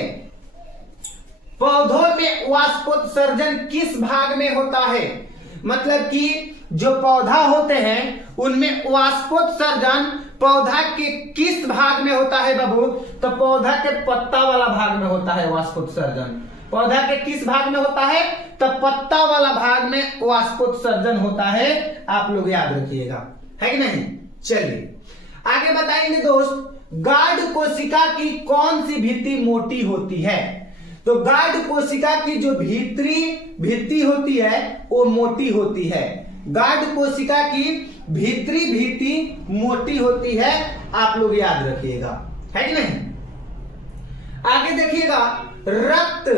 पौधों में वाष्पोत्सर्जन किस भाग में होता है? मतलब कि जो पौधा होते हैं उनमें वाष्पोत्सर्जन पौधा के किस भाग में होता है बाबू? तो पौधा के पत्ता वाला भाग में होता है वाष्पोत्सर्जन। पौधा के किस भाग में होता है? तो पत्ता वाला भाग में वाष्पोत्सर्जन होता है। आप लोग याद रखिएगा, है कि नहीं? चलिए आगे बताएंगे दोस्त, गार्ड कोशिका की कौन सी भित्ति मोटी होती है? तो गार्ड कोशिका की जो भित्ति होती है वो मोटी होती है। गार्ड कोशिका की भीतरी भित्ति मोटी होती है। आप लोग याद रखिएगा, है कि नहीं? आगे देखिएगा, रक्त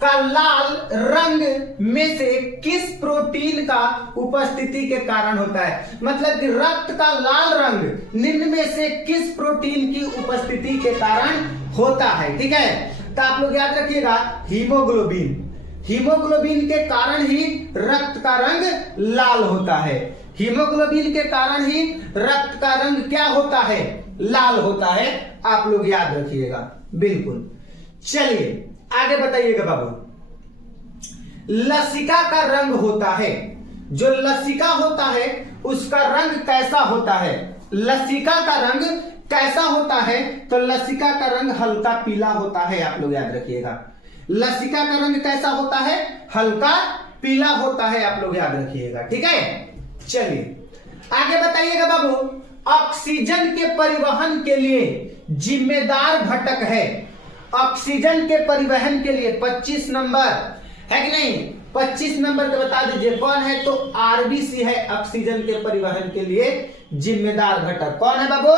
का लाल रंग में से किस प्रोटीन का उपस्थिति के कारण होता है? मतलब कि रक्त का लाल रंग निम्न में से किस प्रोटीन की उपस्थिति के कारण होता है? ठीक है, तो आप लोग याद रखिएगा, हीमोग्लोबिन। हीमोग्लोबिन के कारण ही रक्त का रंग लाल होता है। हीमोग्लोबिन के कारण ही रक्त का रंग क्या होता है? लाल होता है। आप लोग याद रखिएगा, बिल्कुल। चलिए आगे बताइएगा बाबू, लसिका का रंग होता है, जो लसिका होता है उसका रंग कैसा होता है? लसिका का रंग कैसा होता है? तो लसिका का रंग हल्का पीला होता है। आप लोग याद रखिएगा, लसिका का रंग कैसा होता है? हल्का पीला होता है। आप लोग याद रखिएगा, ठीक है। चलिए आगे बताइएगा बाबू, ऑक्सीजन के परिवहन के लिए जिम्मेदार घटक है। ऑक्सीजन के परिवहन के लिए 25 नंबर है कि नहीं? 25 नंबर के बता दीजिए कौन है? तो आरबीसी है ऑक्सीजन के परिवहन के लिए जिम्मेदार घटक। कौन है बाबू?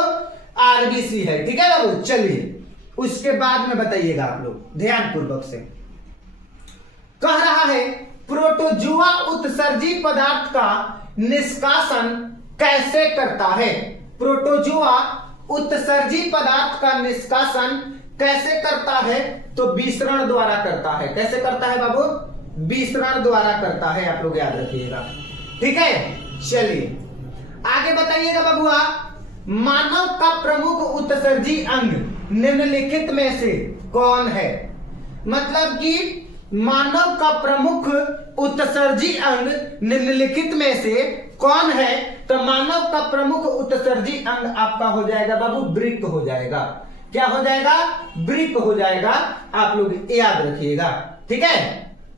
आरबीसी है, ठीक है बाबू। चलिए उसके बाद में बताइएगा आप लोग ध्यान पूर्वक से। कह रहा है प्रोटोजुआ उत्सर्जी पदार्थ का निष्कासन कैसे करता है? प्रोटोजुआ उत्सर्जी पदार्थ का निष्कासन कैसे करता है? तो विसरण द्वारा करता है। कैसे करता है बाबू? विसरण द्वारा करता है। आप लोग याद रखिएगा, ठीक है। चलिए आगे बताइएगा बाबूआ, मानव का प्रमुख उत्सर्जी अंग निम्नलिखित में से कौन है? मतलब कि मानव का प्रमुख उत्सर्जी अंग निम्नलिखित में से कौन है? तो मानव का प्रमुख उत्सर्जी अंग आपका हो जाएगा बाबू वृक्क हो जाएगा। क्या हो जाएगा? वृक्क हो जाएगा। आप लोग याद रखिएगा, ठीक है।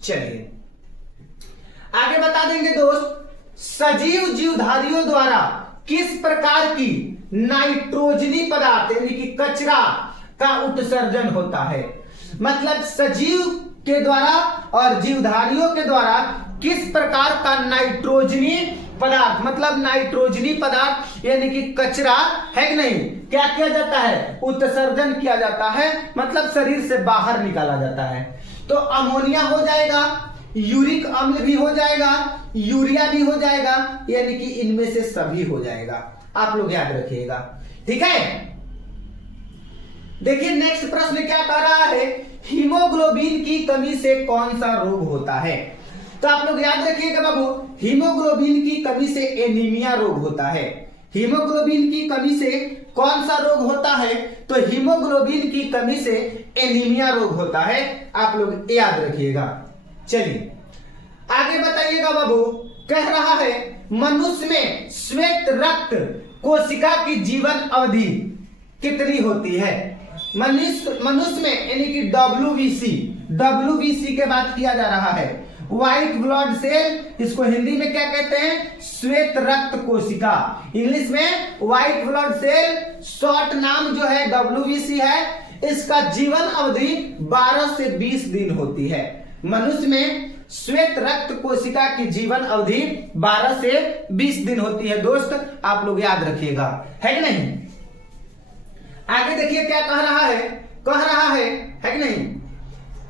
चलिए आगे बता देंगे दोस्त, सजीव जीवधारियों द्वारा किस प्रकार की नाइट्रोजनी पदार्थ यानी कि कचरा का उत्सर्जन होता है? मतलब सजीव के द्वारा और जीवधारियों के द्वारा किस प्रकार का नाइट्रोजनी पदार्थ, मतलब नाइट्रोजनी पदार्थ यानी कि कचरा है कि नहीं, क्या किया जाता है? उत्सर्जन किया जाता है, मतलब शरीर से बाहर निकाला जाता है। तो अमोनिया हो जाएगा, यूरिक अम्ल भी हो जाएगा, यूरिया भी हो जाएगा, यानी कि इनमें से सभी हो जाएगा। आप लोग याद रखिएगा, ठीक है। देखिए नेक्स्ट प्रश्न क्या कह रहा है, हीमोग्लोबिन की कमी से कौन सा रोग होता है? तो आप लोग याद रखिएगा बाबू, हीमोग्लोबिन की कमी से एनीमिया रोग होता है। हीमोग्लोबिन की कमी से कौन सा रोग होता है? तो हीमोग्लोबिन की कमी से एनीमिया रोग होता है। आप लोग याद रखिएगा। चलिए आगे बताइएगा बाबू, कह रहा है मनुष्य में श्वेत रक्त कोशिका की जीवन अवधि कितनी होती है? मनुष्य में यानी कि डब्ल्यूबीसी के बात किया जा रहा है। व्हाइट ब्लड सेल, इसको हिंदी में क्या कहते हैं? श्वेत रक्त कोशिका, इंग्लिश में व्हाइट ब्लड सेल, शॉर्ट नाम जो है डब्ल्यूबीसी है। इसका जीवन अवधि 12 से 20 दिन होती है। मनुष्य में श्वेत रक्त कोशिका की जीवन अवधि 12 से 20 दिन होती है दोस्त, आप लोग याद रखिएगा, है कि नहीं। आगे देखिए क्या कह रहा है कि नहीं,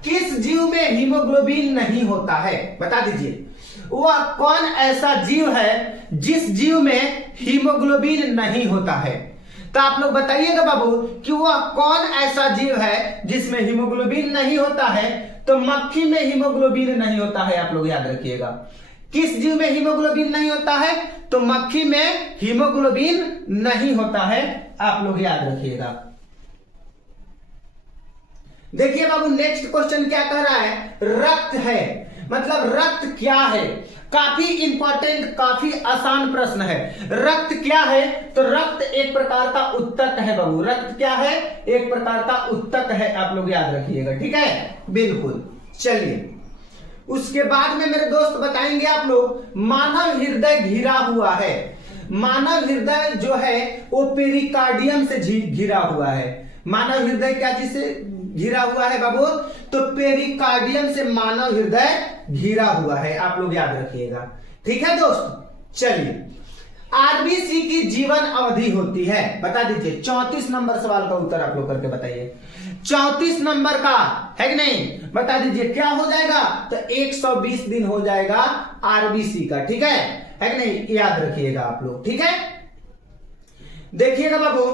किस जीव में हीमोग्लोबिन नहीं होता है? बता दीजिए, वह कौन ऐसा जीव है जिस जीव में हीमोग्लोबिन नहीं होता है? तो आप लोग बताइएगा बाबू कि वह कौन ऐसा जीव है जिसमें हीमोग्लोबिन नहीं होता है? तो मक्खी में हीमोग्लोबिन नहीं होता है। आप लोग याद रखिएगा, किस जीव में हीमोग्लोबिन नहीं होता है? तो मक्खी में हीमोग्लोबिन नहीं होता है। आप लोग याद रखिएगा। देखिए बाबू नेक्स्ट क्वेश्चन क्या कह रहा है, रक्त है, मतलब रक्त क्या है? काफी इंपॉर्टेंट, काफी आसान प्रश्न है। रक्त क्या है? तो रक्त एक प्रकार का उत्तक है बाबू। रक्त क्या है? एक प्रकार का उत्तक है। आप लोग याद रखिएगा, ठीक है, बिल्कुल। चलिए उसके बाद में मेरे दोस्त बताएंगे आप लोग, मानव हृदय घिरा हुआ है। मानव हृदय जो है वो पेरिकार्डियम से घिरा हुआ है। मानव हृदय क्या चीज से घिरा हुआ है बाबू? तो पेरिकार्डियम से मानव हृदय घिरा हुआ है। आप लोग याद रखिएगा, ठीक है दोस्त। चलिए आरबीसी की जीवन अवधि होती है, बता दीजिए। 34 नंबर सवाल का उत्तर आप लोग करके बताइए। 34 नंबर का है कि नहीं, बता दीजिए क्या हो जाएगा? तो 120 दिन हो जाएगा आरबीसी का, ठीक है कि नहीं, याद रखिएगा आप लोग, ठीक है। देखिएगा बाबू,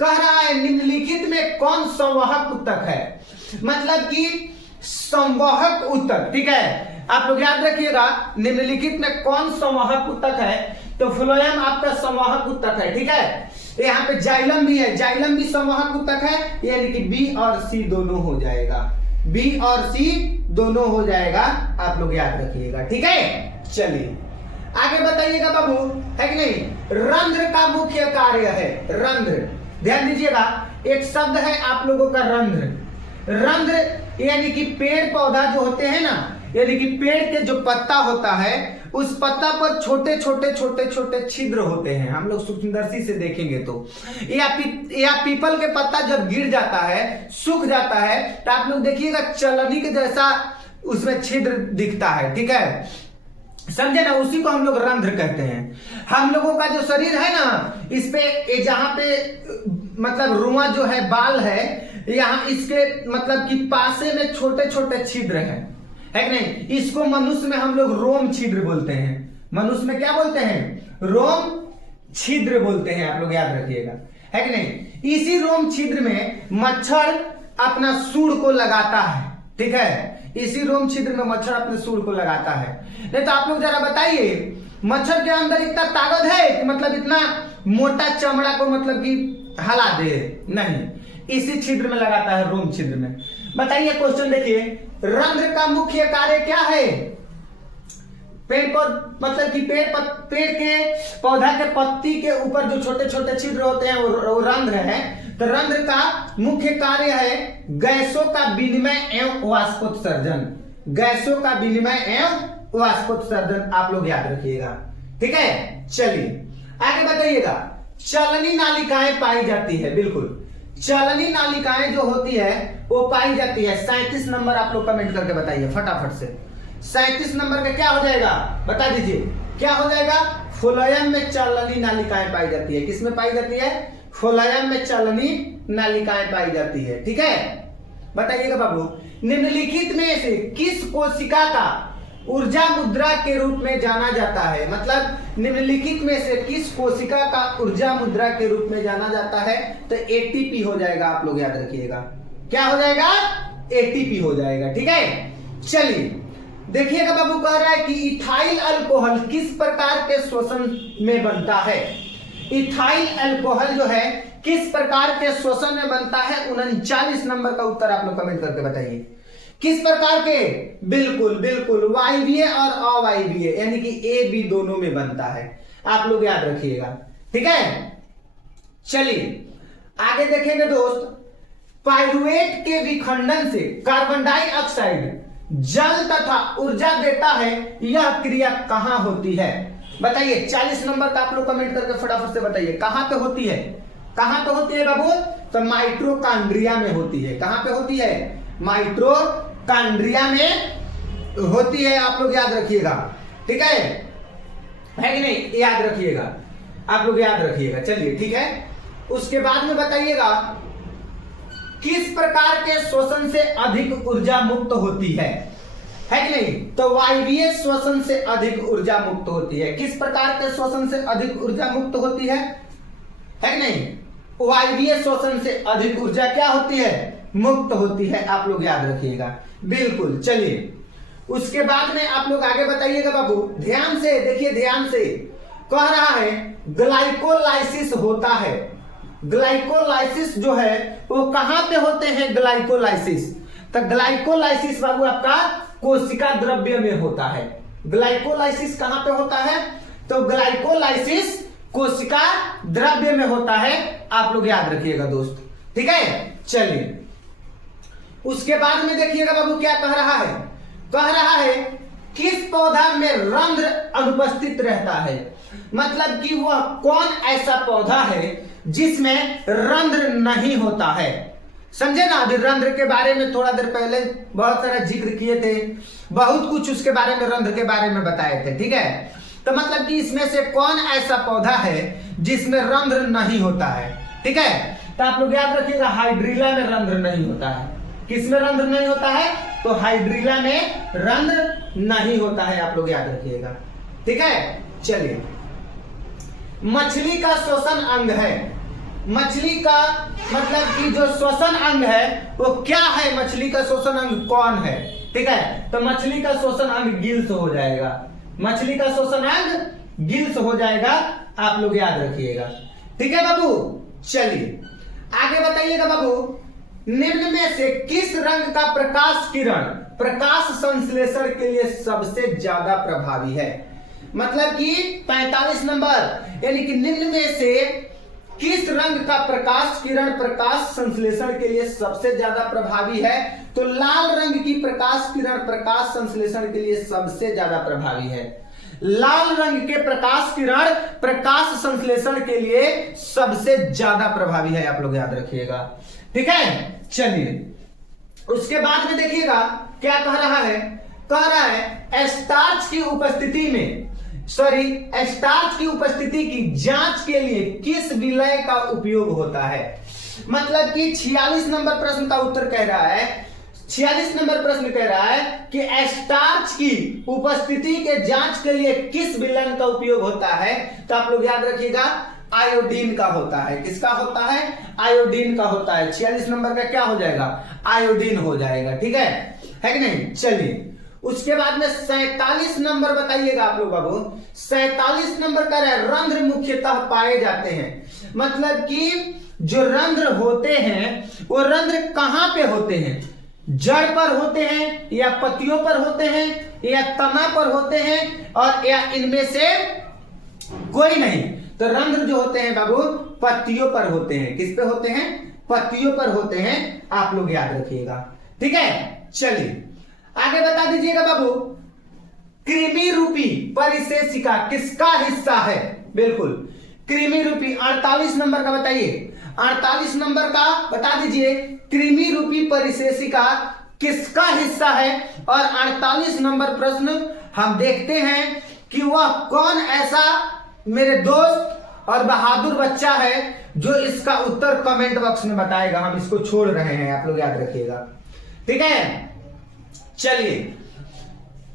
कह रहा है निम्नलिखित में कौन संवाहक उत्तक है? मतलब कि संवाहक उत्तक, ठीक है। आप लोग याद रखिएगा निम्नलिखित में कौन संवाहक उत्तक है? तो फ्लोएम आपका संवाहक उत्तक है, ठीक है। यहाँ पे जाइलम भी है, जाइलम भी संवाहक उत्तक है, यानी कि बी और सी दोनों हो जाएगा, बी और सी दोनों हो जाएगा। आप लोग याद रखिएगा, ठीक है। चलिए आगे बताइएगा बाबू, है कि नहीं। रंध्र का मुख्य कार्य है, रंध्र, ध्यान दीजिएगा, एक शब्द है आप लोगों का रंध्र। रंध्र यानी कि पेड़ पौधा जो होते हैं ना, यानी कि पेड़ के जो पत्ता होता है उस पत्ता पर छोटे छोटे छोटे छोटे छिद्र होते हैं। हम लोग सूक्ष्मदर्शी से देखेंगे तो या पीपल के पत्ता जब गिर जाता है, सूख जाता है, तो आप लोग देखिएगा चलनी के जैसा उसमें छिद्र दिखता है, ठीक है, समझे ना। उसी को हम लोग रंध्र कहते हैं। हम लोगों का जो शरीर है ना, इस पे जहां पे मतलब रुआ जो है, बाल है, यहाँ इसके मतलब कि पासे में छोटे छोटे छिद्र हैं, है कि नहीं। इसको मनुष्य में हम लोग रोम छिद्र बोलते हैं। मनुष्य में क्या बोलते हैं? रोम छिद्र बोलते हैं। आप लोग याद रखिएगा, है कि नहीं। इसी रोम छिद्र में मच्छर अपना सूंड को लगाता है, ठीक है। इसी रोम छिद्र में मच्छर अपने सूंड को लगाता है। नहीं तो आप लोग जरा बताइए, मच्छर के अंदर इतना ताकत है कि मतलब इतना मोटा चमड़ा को मतलब कि हला दे? नहीं, इसी छिद्र में लगाता है, रोम छिद्र में। बताइए क्वेश्चन देखिए, रंध्र का मुख्य कार्य क्या है? पेड़ मतलब कि पेड़ के पौधा के पत्ती के ऊपर जो छोटे छोटे छिद्र होते हैं वो रंध्र है। तो रंध्र का मुख्य कार्य है गैसों का विनिमय एवं वाष्पोत्सर्जन। गैसों का विनिमय एवं वाष्पोत्सर्जन आप लोग याद रखिएगा, ठीक है। चलिए आगे बताइएगा, चलनी नालिकाएं पाई जाती है। बिल्कुल, चलनी नालिकाएं जो होती है वो पाई जाती है। 37 नंबर आप लोग कमेंट करके बताइए फटाफट से। 37 नंबर का क्या हो जाएगा बता दीजिए, क्या हो जाएगा? फ्लोएम में चलनी नालिकाएं पाई जाती है। किसमें पाई जाती है? फ्लोएम में चलनी नालिकाएं पाई जाती है, ठीक है। बताइएगा बाबू, निम्नलिखित में से किस कोशिका का ऊर्जा मुद्रा के रूप में जाना जाता है? मतलब निम्नलिखित में से किस कोशिका का ऊर्जा मुद्रा के रूप में जाना जाता है? तो एटीपी हो जाएगा, आप लोग याद रखिएगा। क्या हो जाएगा? एटीपी हो जाएगा, ठीक है। चलिए देखिएगा बाबू, कह रहा है कि इथाइल अल्कोहल किस प्रकार के श्वसन में बनता है? इथाइल अल्कोहल जो है किस प्रकार के श्वसन में बनता है? 39 नंबर का उत्तर आप लोग कमेंट करके बताइए। किस प्रकार के? बिल्कुल बिल्कुल, वायवीय और अवायवीय, यानी कि ए बी दोनों में बनता है, आप लोग याद रखिएगा, ठीक है। चलिए आगे देखेंगे दोस्त, पाइरुवेट के विखंडन से कार्बन डाइऑक्साइड जल तथा ऊर्जा देता है, यह क्रिया कहां होती है? बताइए 40 नंबर का आप लोग कमेंट करके फटाफट से बताइए, कहां पे होती है? कहां पे होती है बाबू? तो माइटोकॉन्ड्रिया में होती है। कहां पे होती है? माइटोकॉन्ड्रिया में होती है, आप लोग याद रखिएगा, ठीक है कि नहीं? याद रखिएगा, आप लोग याद रखिएगा। चलिए ठीक है, उसके बाद में बताइएगा किस प्रकार के श्वसन से अधिक ऊर्जा मुक्त होती है कि नहीं? तो वायवीय श्वसन से अधिक ऊर्जा मुक्त होती है। किस प्रकार के श्वसन से अधिक ऊर्जा मुक्त होती है कि नहीं? वायवीय श्वसन से अधिक ऊर्जा क्या होती है? मुक्त होती है, आप लोग याद रखिएगा, बिल्कुल। चलिए उसके बाद में आप लोग आगे बताइएगा बाबू, ध्यान से देखिए, ध्यान से कह रहा है ग्लाइकोलाइसिस होता है। ग्लाइकोलाइसिस जो है वो कहां पे होते हैं? ग्लाइकोलाइसिस, तो ग्लाइकोलाइसिस बाबू आपका कोशिका द्रव्य में होता है। ग्लाइकोलाइसिस कहां पे होता है? तो ग्लाइकोलाइसिस कोशिका द्रव्य में होता है, आप लोग याद रखिएगा दोस्त, ठीक है। चलिए उसके बाद में देखिएगा बाबू क्या कह रहा है, कह रहा है किस पौधा में रंध्र अनुपस्थित रहता है? मतलब कि वह कौन ऐसा पौधा है जिसमें रंध्र नहीं होता है? समझे ना, अभी रंध्र के बारे में थोड़ा देर पहले बहुत सारा जिक्र किए थे, बहुत कुछ उसके बारे में, रंध्र के बारे में बताए थे, ठीक है। तो मतलब कि इसमें से कौन ऐसा पौधा है जिसमें रंध्र नहीं होता है, ठीक है। तो आप लोग याद रखिएगा, हाइड्रिला में रंध्र नहीं होता है। किसमें रंध्र नहीं होता है? तो हाइड्रिला में रंध्र नहीं होता है, आप लोग याद रखिएगा, ठीक है। चलिए, मछली का श्वसन अंग है। मछली का मतलब कि जो श्वसन अंग है वो क्या है? मछली का श्वसन अंग कौन है? ठीक है, तो मछली का श्वसन अंग गिल्स हो जाएगा। मछली का श्वसन अंग गिल्स हो जाएगा, आप लोग याद रखिएगा, ठीक है बाबू। चलिए आगे बताइएगा बाबू, निम्न में से किस रंग का प्रकाश किरण प्रकाश संश्लेषण के लिए सबसे ज्यादा प्रभावी है? मतलब कि 45 नंबर, यानी कि निम्न में से किस रंग का प्रकाश किरण प्रकाश संश्लेषण के लिए सबसे ज्यादा प्रभावी है? तो लाल रंग की प्रकाश किरण प्रकाश संश्लेषण के लिए सबसे ज्यादा प्रभावी है। लाल रंग के प्रकाश किरण प्रकाश संश्लेषण के लिए सबसे ज्यादा प्रभावी है, आप लोग याद रखिएगा, ठीक है। चलिए उसके बाद में देखिएगा क्या कह रहा है, कह रहा है स्टार्च की उपस्थिति में स्टार्च की उपस्थिति की जांच के लिए किस विलय का उपयोग होता है? मतलब कि 46 नंबर प्रश्न का उत्तर कह रहा है, 46 नंबर प्रश्न कह रहा है कि स्टार्च की उपस्थिति के जांच के लिए किस विलयन का उपयोग होता है? तो आप लोग याद रखिएगा, आयोडीन का होता है। किसका होता है? आयोडीन का होता है। 46 नंबर का क्या हो जाएगा? आयोडीन हो जाएगा, ठीक है कि नहीं। चलिए उसके बाद में 47 नंबर बताइएगा आप लोग बाबू। 47 नंबर का रंध्र मुख्यतः पाए जाते हैं। मतलब कि जो रंध्र होते हैं वो रंध्र कहां पे होते हैं, जड़ पर होते हैं या पत्तियों पर होते हैं या तना पर होते हैं और या इनमें से कोई नहीं। तो रंध्र जो होते हैं बाबू पत्तियों पर होते हैं। किस पे होते हैं, पत्तियों पर होते हैं, आप लोग याद रखिएगा। ठीक है, चलिए आगे बता दीजिएगा बाबू, कृमि रूपी परिशेषिका किसका हिस्सा है। बिल्कुल कृमि रूपी 48 नंबर का बताइए, 48 नंबर का बता दीजिए, कृमि रूपी परिशेषिका किसका हिस्सा है। और 48 नंबर प्रश्न हम देखते हैं कि वह कौन ऐसा मेरे दोस्त और बहादुर बच्चा है जो इसका उत्तर कमेंट बॉक्स में बताएगा। हम इसको छोड़ रहे हैं, आप लोग याद रखिएगा। ठीक है, चलिए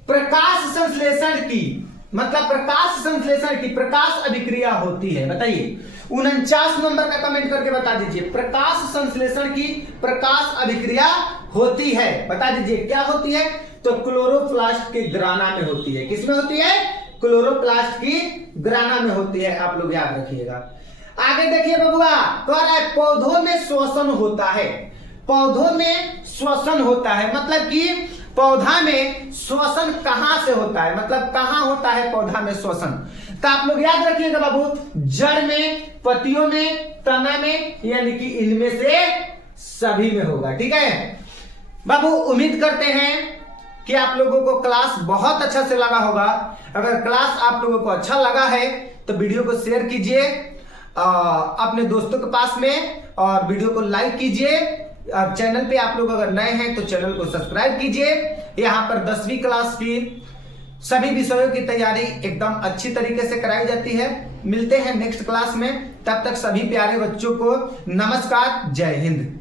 प्रकाश संश्लेषण की मतलब प्रकाश संश्लेषण की प्रकाश अभिक्रिया होती है, बताइए 49 नंबर का कमेंट करके बता दीजिए। प्रकाश संश्लेषण की प्रकाश अभिक्रिया होती है, बता दीजिए क्या होती है। तो क्लोरोप्लास्ट के ग्राना में होती है। किसमें होती है, क्लोरोप्लास्ट की ग्राना में होती है, आप लोग याद रखिएगा। आगे देखिए बबुआ, कह रहा है पौधों में श्वसन होता है। पौधों में श्वसन होता है मतलब कि पौधा में श्वसन कहां से होता है, मतलब कहां होता है पौधा में श्वसन। तो आप लोग याद रखिएगा बाबू, जड़ में, पत्तियों में, तना में, यानी कि इनमें से सभी में होगा। ठीक है बाबू, उम्मीद करते हैं कि आप लोगों को क्लास बहुत अच्छा से लगा होगा। अगर क्लास आप लोगों को अच्छा लगा है तो वीडियो को शेयर कीजिए अपने दोस्तों के पास में और वीडियो को लाइक कीजिए। चैनल पे आप लोग अगर नए हैं तो चैनल को सब्सक्राइब कीजिए। यहाँ पर 10वीं क्लास की सभी विषयों की तैयारी एकदम अच्छी तरीके से कराई जाती है। मिलते हैं नेक्स्ट क्लास में, तब तक सभी प्यारे बच्चों को नमस्कार, जय हिंद।